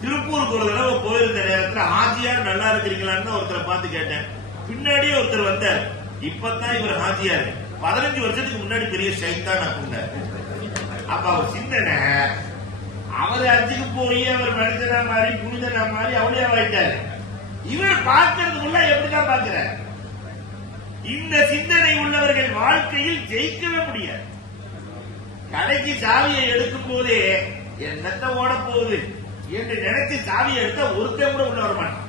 திருப்பூருக்கு ஒரு தடவை போயிருந்த நேரத்தில் ஹாஜியார் நல்லா இருக்கிறீங்களான்னு ஒருத்தரை பார்த்து கேட்டேன். பின்னாடியே ஒருத்தர் வந்தார். இப்பதான் இவர் ஹாஜியார். 15 வருஷத்துக்கு முன்னாடி பெரிய ஷைத்தான் அக்குண்டார். அப்ப அவர் சிந்தனை, அவர் அச்சுக்கு போய் அவர் மனிதனா மாறி புனிதனா மாறி அவளே ஆயிட்டாரு. இவர் பார்க்கறதுக்குள்ள எப்படிதான் பார்க்கிறார்? இந்த சிந்தனை உள்ளவர்கள் வாழ்க்கையில் ஜெயிக்கவே முடியாது. கடைக்கு சாவியை எடுக்கும் போதே என்னத்த ஓட போகுது என்று நினைச்சு சாவியை எடுத்தா ஒருத்தன் கூட உள்ள வரமாட்டான்.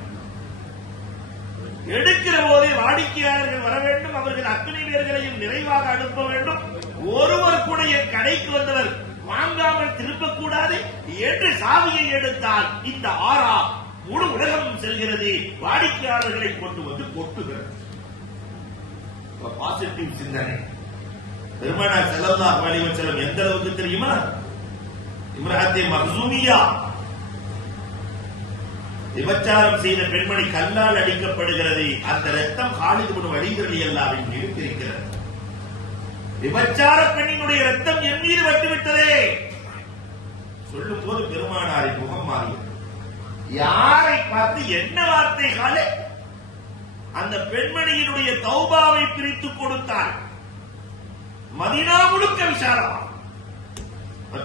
எடுக்கிற போதே வாடிக்கையாளர்கள் வர வேண்டும், அவர்கள் அத்தனை பேர்களையும் நிறைவாக அனுப்ப வேண்டும். ஒருவர் கூட என் கடைக்கு வந்தவர் வாங்காமல் திரும்பக்கூடாது என்று சாவியை எடுத்தால் இந்த ஆறா முழு உலகம் செல்கிறது, வாடிக்கையாளர்களை கொண்டு வந்து கொட்டுகிறது. பாசிட்டிவ் சிந்தனை. பெருமானார் ஸல்லல்லாஹு அலைஹி வஸல்லம் எந்த அளவுக்கு தெரியுமா? இம்ராத்தே மக்சூமியா, விபச்சாரம் செய்த பெண்மணி கல்லால் அடிக்கப்படுகிறது. அந்த ரத்தம் காலித் இப்னு வலீத் ரலியல்லாஹு மீது இருக்கிறது. விபச்சார பெண்ணினுடைய ரத்தம் என் மீது வந்துவிட்டதே சொல்லும் போது பெருமானாரின் முகம் மாறியது. யாரை பார்த்து என்ன வார்த்தைகளே அந்த பெண்மணியினுடைய தௌபாவை பிரித்துக் கொடுத்தார். மதீனா முழுக்க விசாரமா.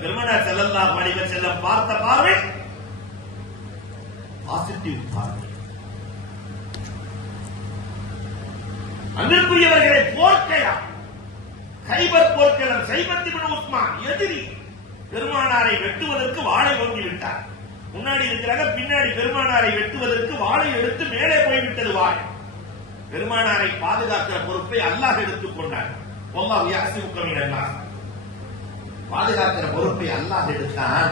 பெருமானார் ஸல்லல்லாஹு அலைஹி வஸல்லம் பார்த்த பார்வை பாசிட்டிவ் பார்வை. அன்பிற்குரியவர்களை, போர்க்களம், கைபர் போர்க்களம், ஸைபத் இப்னு உஸ்மான் எதிரி பெருமானாரை வெட்டுவதற்கு வாளை ஓங்கி விட்டார். முன்னாடி இருக்கிறாங்க, பின்னாடி பெருமானாரை வெட்டுவதற்கு வாளை எடுத்து மேலே போய்விட்டது வாள். பெருமானாரை பாதுகாக்கிற பொறுப்பை அல்லாஹ் எடுத்துக் கொண்டார். வல்லாஹு யஹ்சிபுக மினன் நாஸ். பாதுகாக்கிற பொறுப்பை அல்லாஹ் எடுத்தான்.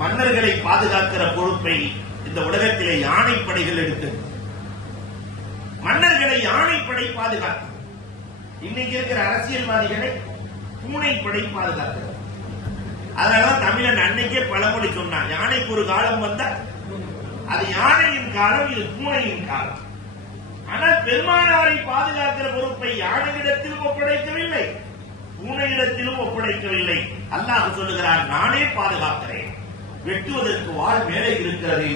மன்னர்களை பாதுகாக்கிற பொறுப்பை இந்த உலகத்திலே யானைப்படைகள் எடுத்தது. மன்னர்களை யானைப்படை பாதுகாக்கும். இன்னைக்கு இருக்கிற அரசியல்வாதிகளை பூனைப்படை பாதுகாக்கிறது. அதனால தமிழன் அன்னைக்கே பழமொழி சொன்னான், யானைக்கு ஒரு காலம் வந்தா அது யானையின் காலம், இது பூனையின் காலம். ஆனால் பெருமானாரை பாதுகாக்கிற பொறுப்பை யானையிடத்திலும் ஒப்படைக்கவில்லை, பூனையிடத்திலும் ஒப்படைக்கவில்லை. அல்லாஹ் சொல்லுகிறார், நானே பாதுகாக்கிறேன். வெட்டுவதற்கு வாள் மேலே இருக்கிறது.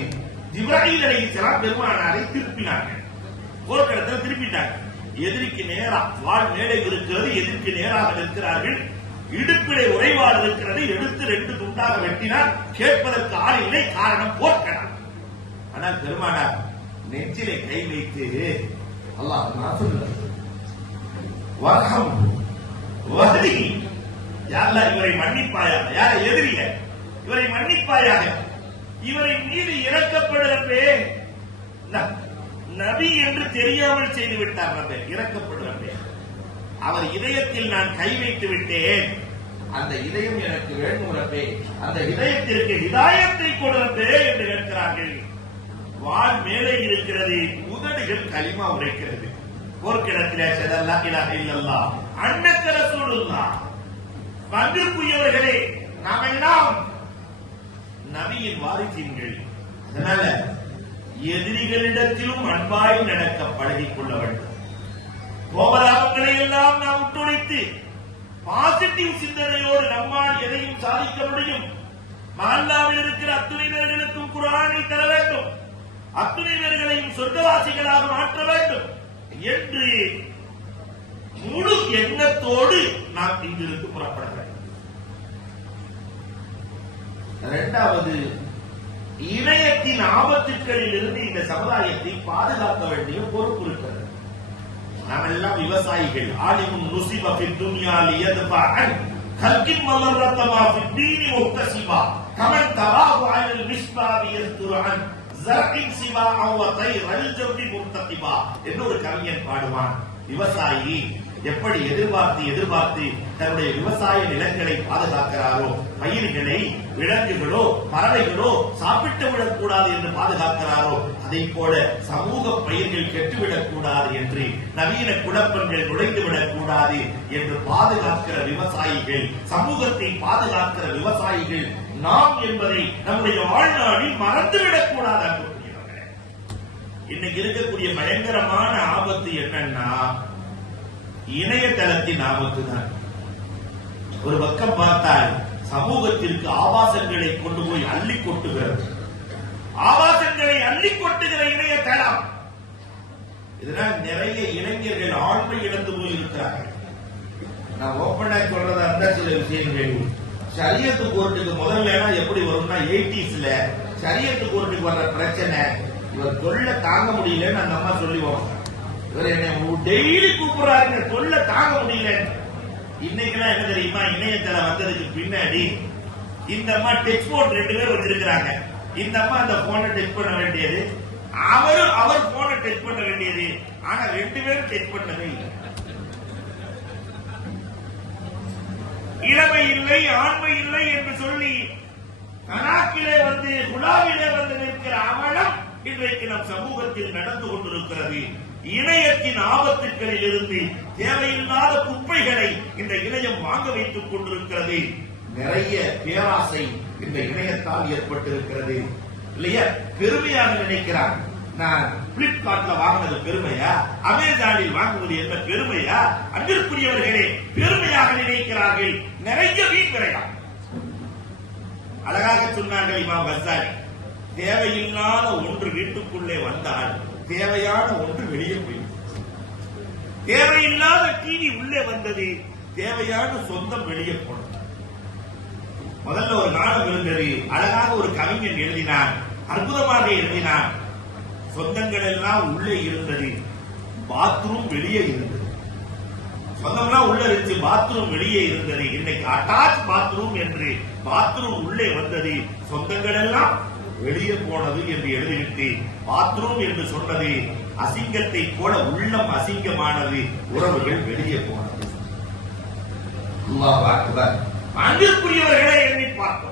ஜிப்ராயில் அலைஹிஸ்ஸலாம் பெருமானாரை திருப்பினார்கள். போர்க்களத்தில் திருப்பிட்டார்கள். எதிரிக்கு நேராக வாள் மேலே இருக்கிறது, எதிர்க்கு நேராக நிற்கிறார்கள். இடுப்பிலே உறைவாள் இருக்கிறது, எடுத்து 2 துண்டாக வெட்டினால் கேட்பதற்கு ஆள் இல்லை, காரணம் போர்க்களம். ஆனால் பெருமானார் நெஞ்சிலே கை வைத்து அல்லாஹ் நான் சொல்லுறேன் இவரை மன்னிப்பாயாக, யார எதிரிய இவரை மன்னிப்பாயாக, இவரை மீது இறக்கப்படுறப்பே நபி என்று தெரியாமல் செய்து விட்டார். ரப்பே இறக்கப்படுறப்பே அவர் இதயத்தில் நான் கை வைத்து விட்டேன், அந்த இதயம் எனக்கு வேண்டும் ரப்பே, அந்த இதயத்திற்கு ஹிதாயத்தை கொடுப்பே என்று கேட்கிறார்கள். வாள் மேலே இருக்கிறது, உதடுகள் களிமா உரைக்கிறது. போர்க்கிடத்திலே ஷஹதல்லா இலாஹ இல்லல்லாஹ் அன்னக ரசூலுல்லாஹ். வந்திருக்குரியவர்களே, நாம் எல்லாம் நபியின் வாரிசுகள். அதனால எதிரிகளிடத்திலும் அன்பாய் நடக்க பழகிக் கொள்ள வேண்டும். கோபதாபங்களை எல்லாம் நாம் விட்டுழைத்து பாசிட்டிவ் சிந்தனையோடு நம்மால் எதையும் சாதிக்க முடியும். மஹல்லாவில் இருக்கிற அத்துணை பேர்களுக்கும் குர்ஆனை தர வேண்டும், அத்துணை பேர்களையும் சொர்க்கவாசிகளாக மாற்ற வேண்டும் என்று முழு எண்ணத்தோடு நாம் இங்கிருந்து புறப்பட வேண்டும். இரண்டாவது, இணையத்தின் ஆபத்துக்களில் இருந்து இந்த சமுதாயத்தை பாதுகாக்க வேண்டிய பொறுப்பு இருக்கிறது. நாம் எல்லாம் விவசாயிகள். ஆலிமுன் நுசிப ஃபித் துன்யா லியத்பா அன் கல்கின் மலரத்தமா ஃபித் தீனி முக்தசிபா கமன் தராஹு அலல் மிஸ்பாவி யஸ்துரு அன் ஜர்இன் சிபா அவ தைரல் ஜவ்வி முர்தகிபா என்று ஒரு கவிஞன் பாடுவான். விவசாயி எப்படி எதிர்பார்த்து தன்னுடைய விவசாய நிலங்களை பாதுகாக்கிறாரோ, பயிர்களை விலங்குகளோ பறவைகளோ சாப்பிட்டு விடக்கூடாது என்று பாதுகாக்கிறாரோ, அதை போல சமூக பயிர்கள் கெட்டுவிடக் கூடாது என்று, நவீன குழப்பங்கள் நுழைந்துவிடக் கூடாது என்று பாதுகாக்கிற விவசாயிகள், சமூகத்தை பாதுகாக்கிற விவசாயிகள் நாம் என்பதை நம்முடைய வாழ்நாளில் மறந்துவிடக் கூடாது. இன்னைக்கு இருக்கக்கூடிய பயங்கரமான ஆபத்து என்னன்னா இணையதளத்தின் ஆபத்து தான். ஒரு பக்கம் பார்த்தால் சமூகத்திற்கு ஆபாசங்களை கொண்டு போய் அள்ளி கொட்டுகிறது. ஆபாசங்களை அள்ளி கொட்டுகிற இணையதளம். இதனால் நிறைய இளைஞர்கள் ஆண்மை இழந்து போய் இருக்கிறார்கள். நான் ஓப்பனா சொல்றதா இருந்தா சில விஷயங்கள் ஷரியத்து கோர்ட்டுக்கு முதல்ல எப்படி வரும்னா 80s ஷரியத்து கோர்ட்டுக்கு வர்ற பிரச்சனை, இவர் தொல்லை தாங்க முடியலன்னு அந்த அம்மா சொல்லுவாங்க. இவர் என்ன டெய்லி கூப்பிடுறாரு, தொல்லை தாங்க முடியல. இன்னைக்கெல்லாம் என்ன தெரியுமா, இணையதளம் வந்ததுக்கு பின்னாடி இந்த அம்மா டெக்ஸ்ட் போன் 2 பேர் வச்சிருக்கிறாங்க. இந்த அம்மா அந்த போனை டெக்ஸ்ட் பண்ண வேண்டியது, அவர் போனை டெக்ஸ்ட் பண்ண வேண்டியது. ஆனா 2 பேரும் டெக்ஸ்ட் பண்ணவே இல்லை. இளமை இல்லை, ஆண்மை இல்லை என்று சொல்லி கணாக்கிலே வந்து குழாவிலே வந்து நிற்கிற அவலம் இன்றைக்கு நம் சமூகத்தில் நடந்து கொண்டிருக்கிறது. இணையத்தின் ஆபத்துக்களில் இருந்து தேவையில்லாத குப்பைகளை இந்த இணையம் வாங்க வைத்துக் கொண்டிருக்கிறது. நிறைய பேராசை இந்த இணையத்தால் ஏற்பட்டிருக்கிறது இல்லையா? பெருமையாக நினைக்கிறார். நான் பிளிப்கார்ட்ல வாங்கினது பெருமையா, அமேசானில் வாங்குவது என்ன பெருமையா? அன்பிற்குரியவர்களே, பெருமையாக நினைக்கிறார்கள். நிறைய வீண் விரையா. அழகாக சொன்னார்கள் இமாம் கஸ்ஸாலி, தேவையில்லாத ஒன்று வீட்டுக்குள்ளே வந்தால் தேவையான ஒன்று வெளியே போயிடும். தேவையில்லாத டிவி உள்ளே வந்தது, தேவையான சொந்தம் வெளியே போனது. முதல்ல ஒரு நாடகம் இருந்தது, அழகாக ஒரு கவிஞன் எழுதினான், அற்புதமாக எழுதினான். சொந்தங்கள் எல்லாம் உள்ளே இருந்தது, பாத்ரூம் வெளியே இருந்தது. சொந்தம்லாம் உள்ள இருந்துச்சு, பாத்ரூம் வெளியே இருந்தது. இன்னைக்கு அட்டாச் பாத்ரூம் என்று பாத்ரூம் உள்ளே வந்தது, சொந்தங்கள் எல்லாம் வெளியே போனது என்று எழுதிவிட்டு பாத்ரூம் என்று சொன்னது அசிங்கத்தை போல உள்ளம் அசிங்கமானது, உறவுகள் வெளியே போனது. அல்லாஹ் அக்பர். அன்பிற்குரியவர்களை எண்ணி பார்க்கிறோம்.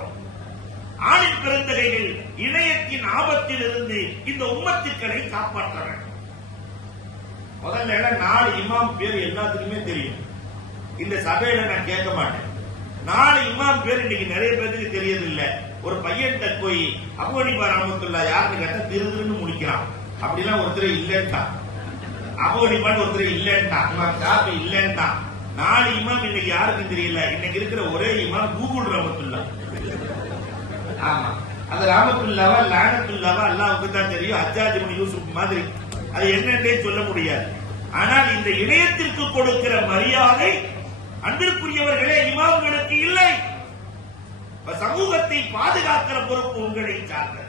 ஆணின் பெருந்தகைகள் இணையத்தின் ஆபத்தில் இருந்து இந்த உம்மத்துக்களை காப்பாற்ற வேண்டும். முதல்ல 4 இமாம் பேர் எல்லாத்துக்குமே தெரியும். இந்த சபையில நான் கேட்க மாட்டேன். 4 இமாம் பேர் இன்னைக்கு நிறைய பேருக்கு தெரியதில்லை. ஒரு பையன்கிட்ட போய் அபூ ஹனீஃபா ரஹ்மத்துல்லாஹ் யாருன்னு கேட்டா திருதுன்னு முடிக்கிறான். அப்படிலாம் ஒருத்தர் இல்லைன்ட்டான். அபூ ஹனீஃபான்னு ஒருத்தர் இல்லைன்ட்டான். இமாம் ஷாஃபி இல்லைன்ட்டான். 4 இமாம் இன்னைக்கு யாருக்கும் தெரியல. இன்னைக்கு இருக்கிற ஒரே இமாம் கூகுள் ரஹ்மத்துல்லாஹ். ஆமா, அது ரஹ்மத்துல்லாஹ் லானத்துல்லாஹ் அல்லாஹ்வுக்கு தான் தெரியும். ஹஜ்ஜாஜ் இப்னு யூசுப் மாதிரி அது என்னன்னே சொல்ல முடியாது. ஆனால் இந்த இணையத்திற்கு கொடுக்கிற மரியாதை அன்பிற்குரியவர்களே, இமாம்களுக்கு இல்லை. சமூகத்தை பாதுகாக்கிற பொறுப்பு உங்களை சார்ந்தது.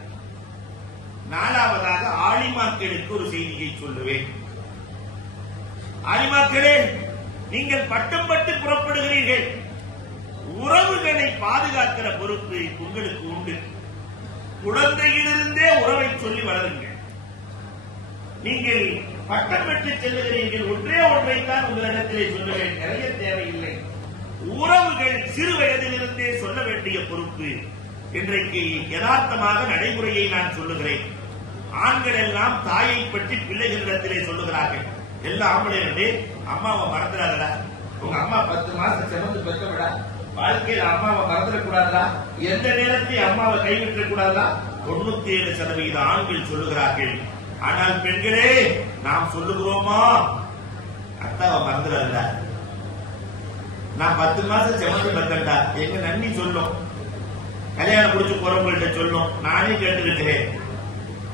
நாலாவதாக ஆலிமாக்களுக்கு ஒரு செய்தியை சொல்லுவேன். ஆலிமாக்களே, நீங்கள் பட்டம் பட்டு புறப்படுகிறீர்கள். உறவுகளை பாதுகாக்கிற பொறுப்பு உங்களுக்கு உண்டு. குழந்தையிலிருந்தே உறவை சொல்லி வளருங்கள். நீங்கள் பட்டம் பெற்று செல்லுகிறீர்கள். ஒன்றே ஒன்றைத்தான் உங்களிடத்திலே சொல்லுவேன், நிறைய தேவையில்லை. உறவுகள் சிறு வயதிலிருந்தே சொல்ல வேண்டிய பொறுப்பு. இன்றைக்கு யதார்த்தமாக நடைமுறையை நான் சொல்லுகிறேன். ஆண்கள் எல்லாம் தாயை பற்றி பிள்ளைகளிடத்திலே சொல்லுகிறார்கள். எல்லா ஆம்பளையிலே அம்மாவை மறந்துடாதடா, உங்க அம்மா 10 மாசம் சுமந்து பெற்றவிடா, வாழ்க்கையில் அம்மாவை மறந்துடக்கூடாதா, எந்த நேரத்தையும் அம்மாவை கைவிட்ட கூடாதா. 97% ஆண்கள் சொல்லுகிறார்கள். ஆனால் பெண்களே, நாம் சொல்லுகிறோமா? அத்தாவை மறந்துடாதடா, நான் 10 மாசம் சுமந்து பெற்றா எங்க நன்னி சொல்லும், கல்யாணம் முடிச்சு போறவங்கள்ட்ட சொல்லும். நானே கேட்டிருக்கிறேன்,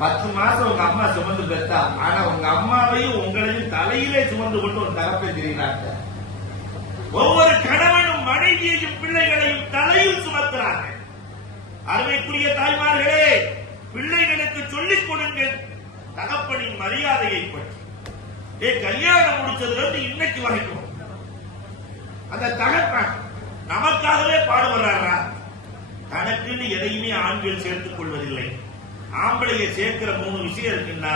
10 மாசம் உங்க அம்மா சுமந்து பெற்றா, ஆனா உங்க அம்மாவையும் உங்களையும் தலையிலே சுமந்து கொண்டு ஒரு தகப்பை தெரிகிறாங்க. ஒவ்வொரு கணவனும் மனைவியையும் பிள்ளைகளையும் தலையில் சுமத்துறாங்க. அருமைக்குரிய தாய்மார்களே, பிள்ளைகளுக்கு சொல்லிக் கொடுங்கள் தகப்பனின் மரியாதையை பற்றி. கல்யாணம் முடிச்சதுல இருந்து இன்னைக்கு வரைக்கும் அந்த தகப்பன் நமக்காகவே பாடுபடுறாரா? தனக்குன்னு எதையுமே ஆண்கள் சேர்த்துக் கொள்வதில்லை. ஆம்பளையை சேர்க்கிற 3 விஷயம் இருக்குன்னா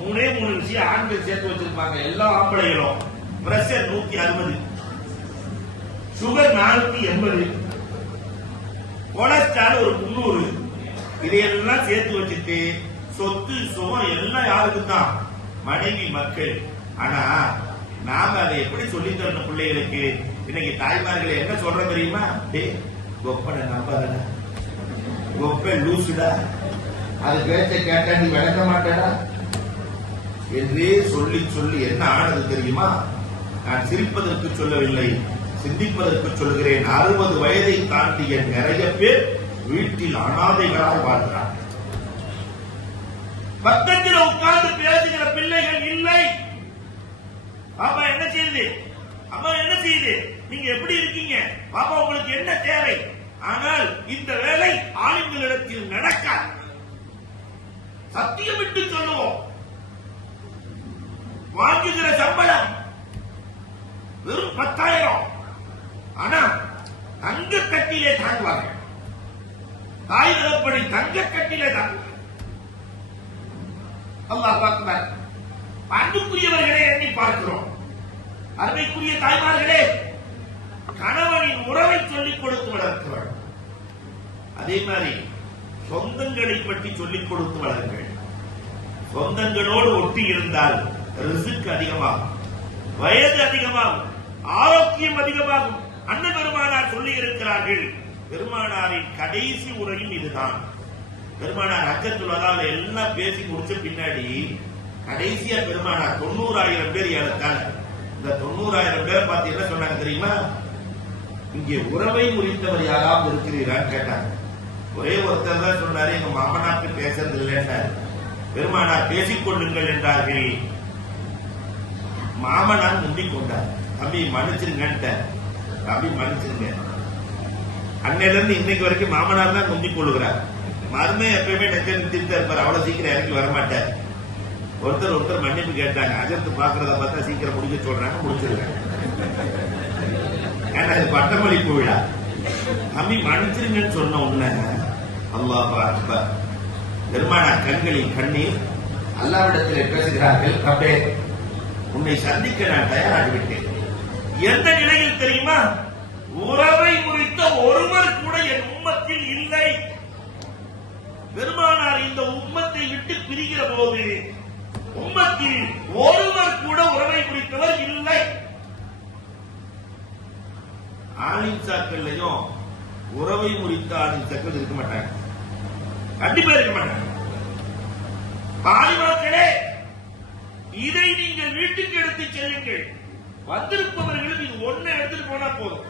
3 விஷயம் ஆண்கள் சேர்த்து வச்சிருப்பாங்க. எல்லா ஆம்பளைகளும் பிரஷர் 160, சுகர் 480, கொலஸ்ட்ரால் ஒரு 300, இதையெல்லாம் சேர்த்து வச்சுட்டு சொத்து சுகம் எல்லாம் யாருக்கு தான்? மனைவி, மக்கள். ஆனா நாம அதை எப்படி சொல்லி தரணும் பிள்ளைகளுக்கு? இன்னைக்கு தாய்மார்களை என்ன சொல்ற தெரியுமா? கொப்பனை நம்பாதடா, கொப்பை லூசுடா, அது பேச்ச கேட்டா நீ விளக்க மாட்டடா என்றே சொல்லி சொல்லி என்ன ஆனது தெரியுமா? நான் சிரிப்பதற்கு சொல்லவில்லை, சிந்திப்பதற்கு சொல்கிறேன். 60 வயதை தாண்டிய நிறைய பேர் வீட்டில் அனாதைகளாக வாழ்கிறார். பக்கத்தில் உட்கார்ந்து பேசுகிற பிள்ளைகள் இல்லை. பாப்பா என்ன செய்யுது, அம்மா என்ன செய்யுது, நீங்க எப்படி இருக்கீங்க, பாப்பா உங்களுக்கு என்ன தேவை? ஆனால் இந்த வேலை ஆண்களிடத்தில் நடக்காது. சத்தியமிட்டு சொல்லுவோம். வாங்குகிற சம்பளம் வெறும் 10,000, ஆனா தங்க கட்டிலே தாங்குவாங்க. தாய் தகப்படி தங்க கட்டிலே தாங்குவாங்க. அல்லாஹ் அக்பர். அன்புக்குரியவர்களே, எண்ணி பார்க்கிறோம். அருமைக்குரிய தாய்மார்களே, கணவனின் உறவை சொல்லிக் கொடுத்து வளர்க்கிறோம். அதே மாதிரி சொந்தங்களை பற்றி சொல்லிக் கொடுத்து வளருங்கள். சொந்தங்களோடு ஒட்டி இருந்தால் ரிஸ்க் அதிகமாகும், வயது அதிகமாகும், ஆரோக்கியம் அதிகமாகும். அண்ணன் பெருமானார் சொல்லி இருக்கிறார்கள். பெருமானாரின் கடைசி உரையும் இதுதான். பெருமானார் ஹஜ்ஜத்துல் வதால எல்லாம் பேசி முடிச்ச பின்னாடி கடைசியா பெருமானார் 90,000 பேர் ஏறத்தாங்க. இந்த 90,000 பேரை பார்த்து என்ன சொன்னாங்க தெரியுமா? இங்கே உறவை முறித்தவர் யாராவது இருக்கிறீரான்னு கேட்டாங்க. ஒரே ஒருத்தர் தான் சொன்னாரு, எங்க மாமனாருக்கு பேசுறது இல்லைன்னாரு. பெருமானார் பேசிக் கொள்ளுங்கள் என்றார்கள். மாமனார் முந்திக் கொண்டார். தம்பி மன்னிச்சிருங்க, தம்பி மன்னிச்சிருங்க. அன்னையில இருந்து இன்னைக்கு வரைக்கும் மாமனார் தான் முந்திக் கொள்ளுகிறார். மருமே எப்பயுமே நெஞ்ச நிறுத்திட்டு இருப்பார், அவ்வளவு சீக்கிரம் இறக்கி வரமாட்டார். ஒருத்தர் மன்னிப்பு கேட்டாங்க. அஜர்த்து பாக்குறத பார்த்தா சீக்கிரம் முடிக்க சொல்றாங்க, முடிச்சிருக்காங்க. ஏன்னா இது பட்டமளிப்பு விழா. தம்பி மன்னிச்சிருங்கன்னு சொன்ன உடனே அல்லாஹ் அக்பர். பெருமானார் கண்களில் கண்ணீர். அல்லாஹ்விடத்திலே பேசுகிறார்கள், ரப்பே உன்னை சந்திக்க நான் தயாராகிவிட்டேன். எந்த நிலையில் தெரியுமா? உறவை முறித்த ஒருவர் கூட என் உம்மத்தில் இல்லை. பெருமானார் இந்த உம்மத்தை விட்டு பிரிகிற போது உம்மத்தில் ஒருவர் கூட உறவை முறித்தவர் இல்லை. ஆலிம்சாக்கள்லையும் உறவை முறித்த ஆலிம்சாக்கள் இருக்க மாட்டாங்க, கண்டிப்பா இருக்க மாட்டாங்க. பாலிமாக்களே, இதை நீங்கள் வீட்டுக்கு எடுத்து செல்லுங்கள். வந்திருப்பவர்களும் இது ஒண்ணு எடுத்துட்டு போனா போதும்.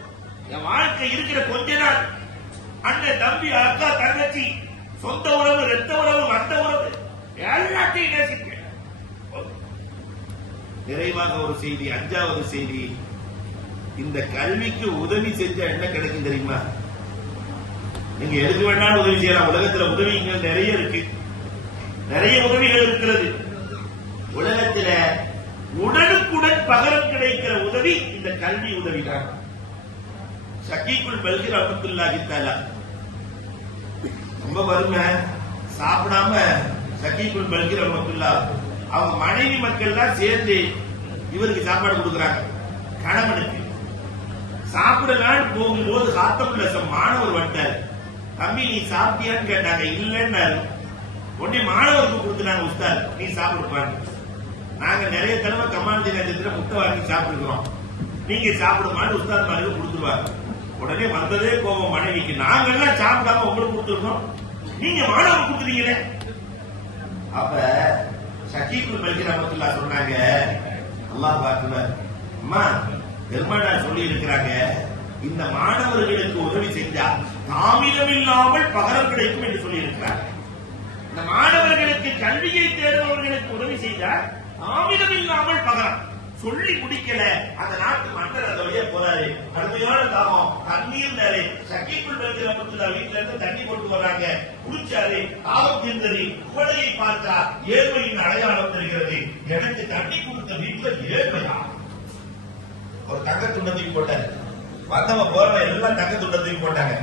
என் வாழ்க்கை இருக்கிற கொஞ்ச நாள் அண்ணன், தம்பி, அக்கா, தங்கச்சி, சொந்த உறவு, ரத்த உறவு, வந்த உறவு எல்லாத்தையும் நேசிக்க. நிறைவாக ஒரு செய்தி, 5வது செய்தி. இந்த கல்விக்கு உதவி செஞ்சா என்ன கிடைக்கும் தெரியுமா? நீங்க எதுக்கு வேணாலும் உதவி செய்யலாம். உலகத்துல உதவிகள் நிறைய இருக்கு, நிறைய உதவிகள் இருக்கிறது. உலகத்துல உடனுக்குடன் பகரம் கிடைக்கிற உதவி இந்த கல்வி உதவி தான். ஷகீக்குல் பல்கி ரஹ்மத்துல்லாஹி தஆலா ரொம்ப வறுமை, சாப்பிடாம ஷகீக்குல் பல்கி ரஹ்மத்துல்லாஹ் அவங்க மனைவி மக்கள் தான் சேர்ந்து இவருக்கு சாப்பாடு கொடுக்குறாங்க. கணவனுக்கு சாப்பிடலான்னு போகும்போது ஹாத்தமுல் மாணவர் வந்தார். தம்பி நீ சாப்பிட்டியான்னு கேட்டாங்க. இல்லைன்னாரு. உடனே மாணவருக்கு கொடுத்துனாங்க, உஸ்தாத் நீ சாப்பிடுப்பாங்க. நாங்க நிறைய தடவை கமான் தினத்துல முட்டை வாங்கி சாப்பிட்டுக்கிறோம், நீங்க சாப்பிடுமான்னு உஸ்தாத் மாதிரி கொடுத்துருவாங்க. உடனே வந்ததே கோபம் மனைவிக்கு, நாங்கெல்லாம் சாப்பிடாம உங்களுக்கு கொடுத்துருக்கோம், நீங்க மாணவர் கொடுத்துறீங்களே. அப்ப ஷகீக்குல் பல்கி ரஹ்மத்துல்லாஹ் சொன்னாங்க, அல்லாஹ் அக்பர், அம்மா பெருமானார் சொல்லி இருக்கிறாங்க, இந்த மாணவர்களுக்கு உதவி செஞ்சா தாமிரம் இல்லாமல் பகரம் கிடைக்கும் என்று சொல்லி இருக்கிறார். இந்த மாணவர்களுக்கு கல்வியை தேடுபவர்களுக்கு உதவி செய்தா தாமிரம் இல்லாமல் பகரம். சொல்லி முடிக்கல, அந்த நாட்டு மன்னர் அந்த வழியா போறாரு. கடுமையான தாகம், தண்ணீர் நேரே. ஷகீக்குல் பல்கி ரஹ்மத்துல்லாஹ் வீட்டுல இருந்து தண்ணி போட்டு வர்றாங்க. குடிச்சாரு, தாகம் தீர்ந்தது. குவளையை பார்த்தா ஏழ்மையின் அடையாளம் தெரிகிறது. எனக்கு தண்ணி கொடுத்த வீட்டுல ஏழ்மையா? ஒரு தங்க துண்டத்தையும் போட்டாரு. வந்தவன் போற எல்லாம் தங்க துண்டத்தையும் போட்டாங்க.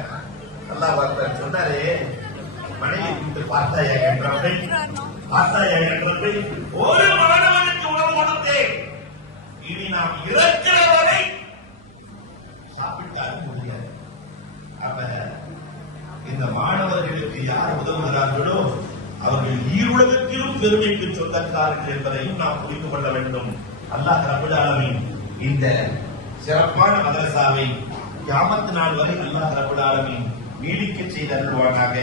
நல்லா பார்த்தாரு. சொன்னாரு, மனைவி கொடுத்து பார்த்தாயா என்றதை, பார்த்தாயா என்றதை, ஒரு மாணவனுக்கு உணவு கொடுத்தேன், இனி நாம் இறக்கிற வரை சாப்பிட்டாரு முடியாது. அப்ப இந்த மாணவர்களுக்கு யார் உதவுகிறார்களோ அவர்கள் ஈருலகத்திலும் பெருமைக்கு சொந்தக்காரர்கள் என்பதையும் நாம் புரிந்து கொள்ள வேண்டும். அல்லாஹ் ரப்பல் ஆலமீன் இந்த சிறப்பான மதரசாவை கியாமத் நாள் வரை அல்லாஹ் ரப்பல் ஆலமீன் நீடிக்க செய்து அருள்வானாக.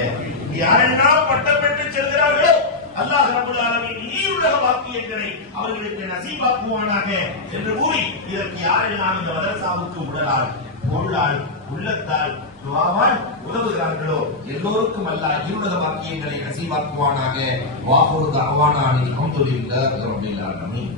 யாரெல்லாம் பட்டம் பெற்று செல்கிறார்களோ அல்லாஹ் ரப்பல் ஆலமீன் ஈருலக வாக்கியங்களை அவர்களுக்கு நசீபாக்குவானாக என்று கூறி, இதற்கு யாரெல்லாம் இந்த மதரசாவுக்கு உடலால், பொருளால், உள்ளத்தால், துஆவால் உதவுகிறார்களோ எல்லோருக்கும் அல்லாஹ் ஈருலக வாக்கியங்களை நசீபாக்குவானாக. வாஹுரு தஅவானா அல்ஹம்துலில்லாஹி ரப்பில் ஆலமீன்.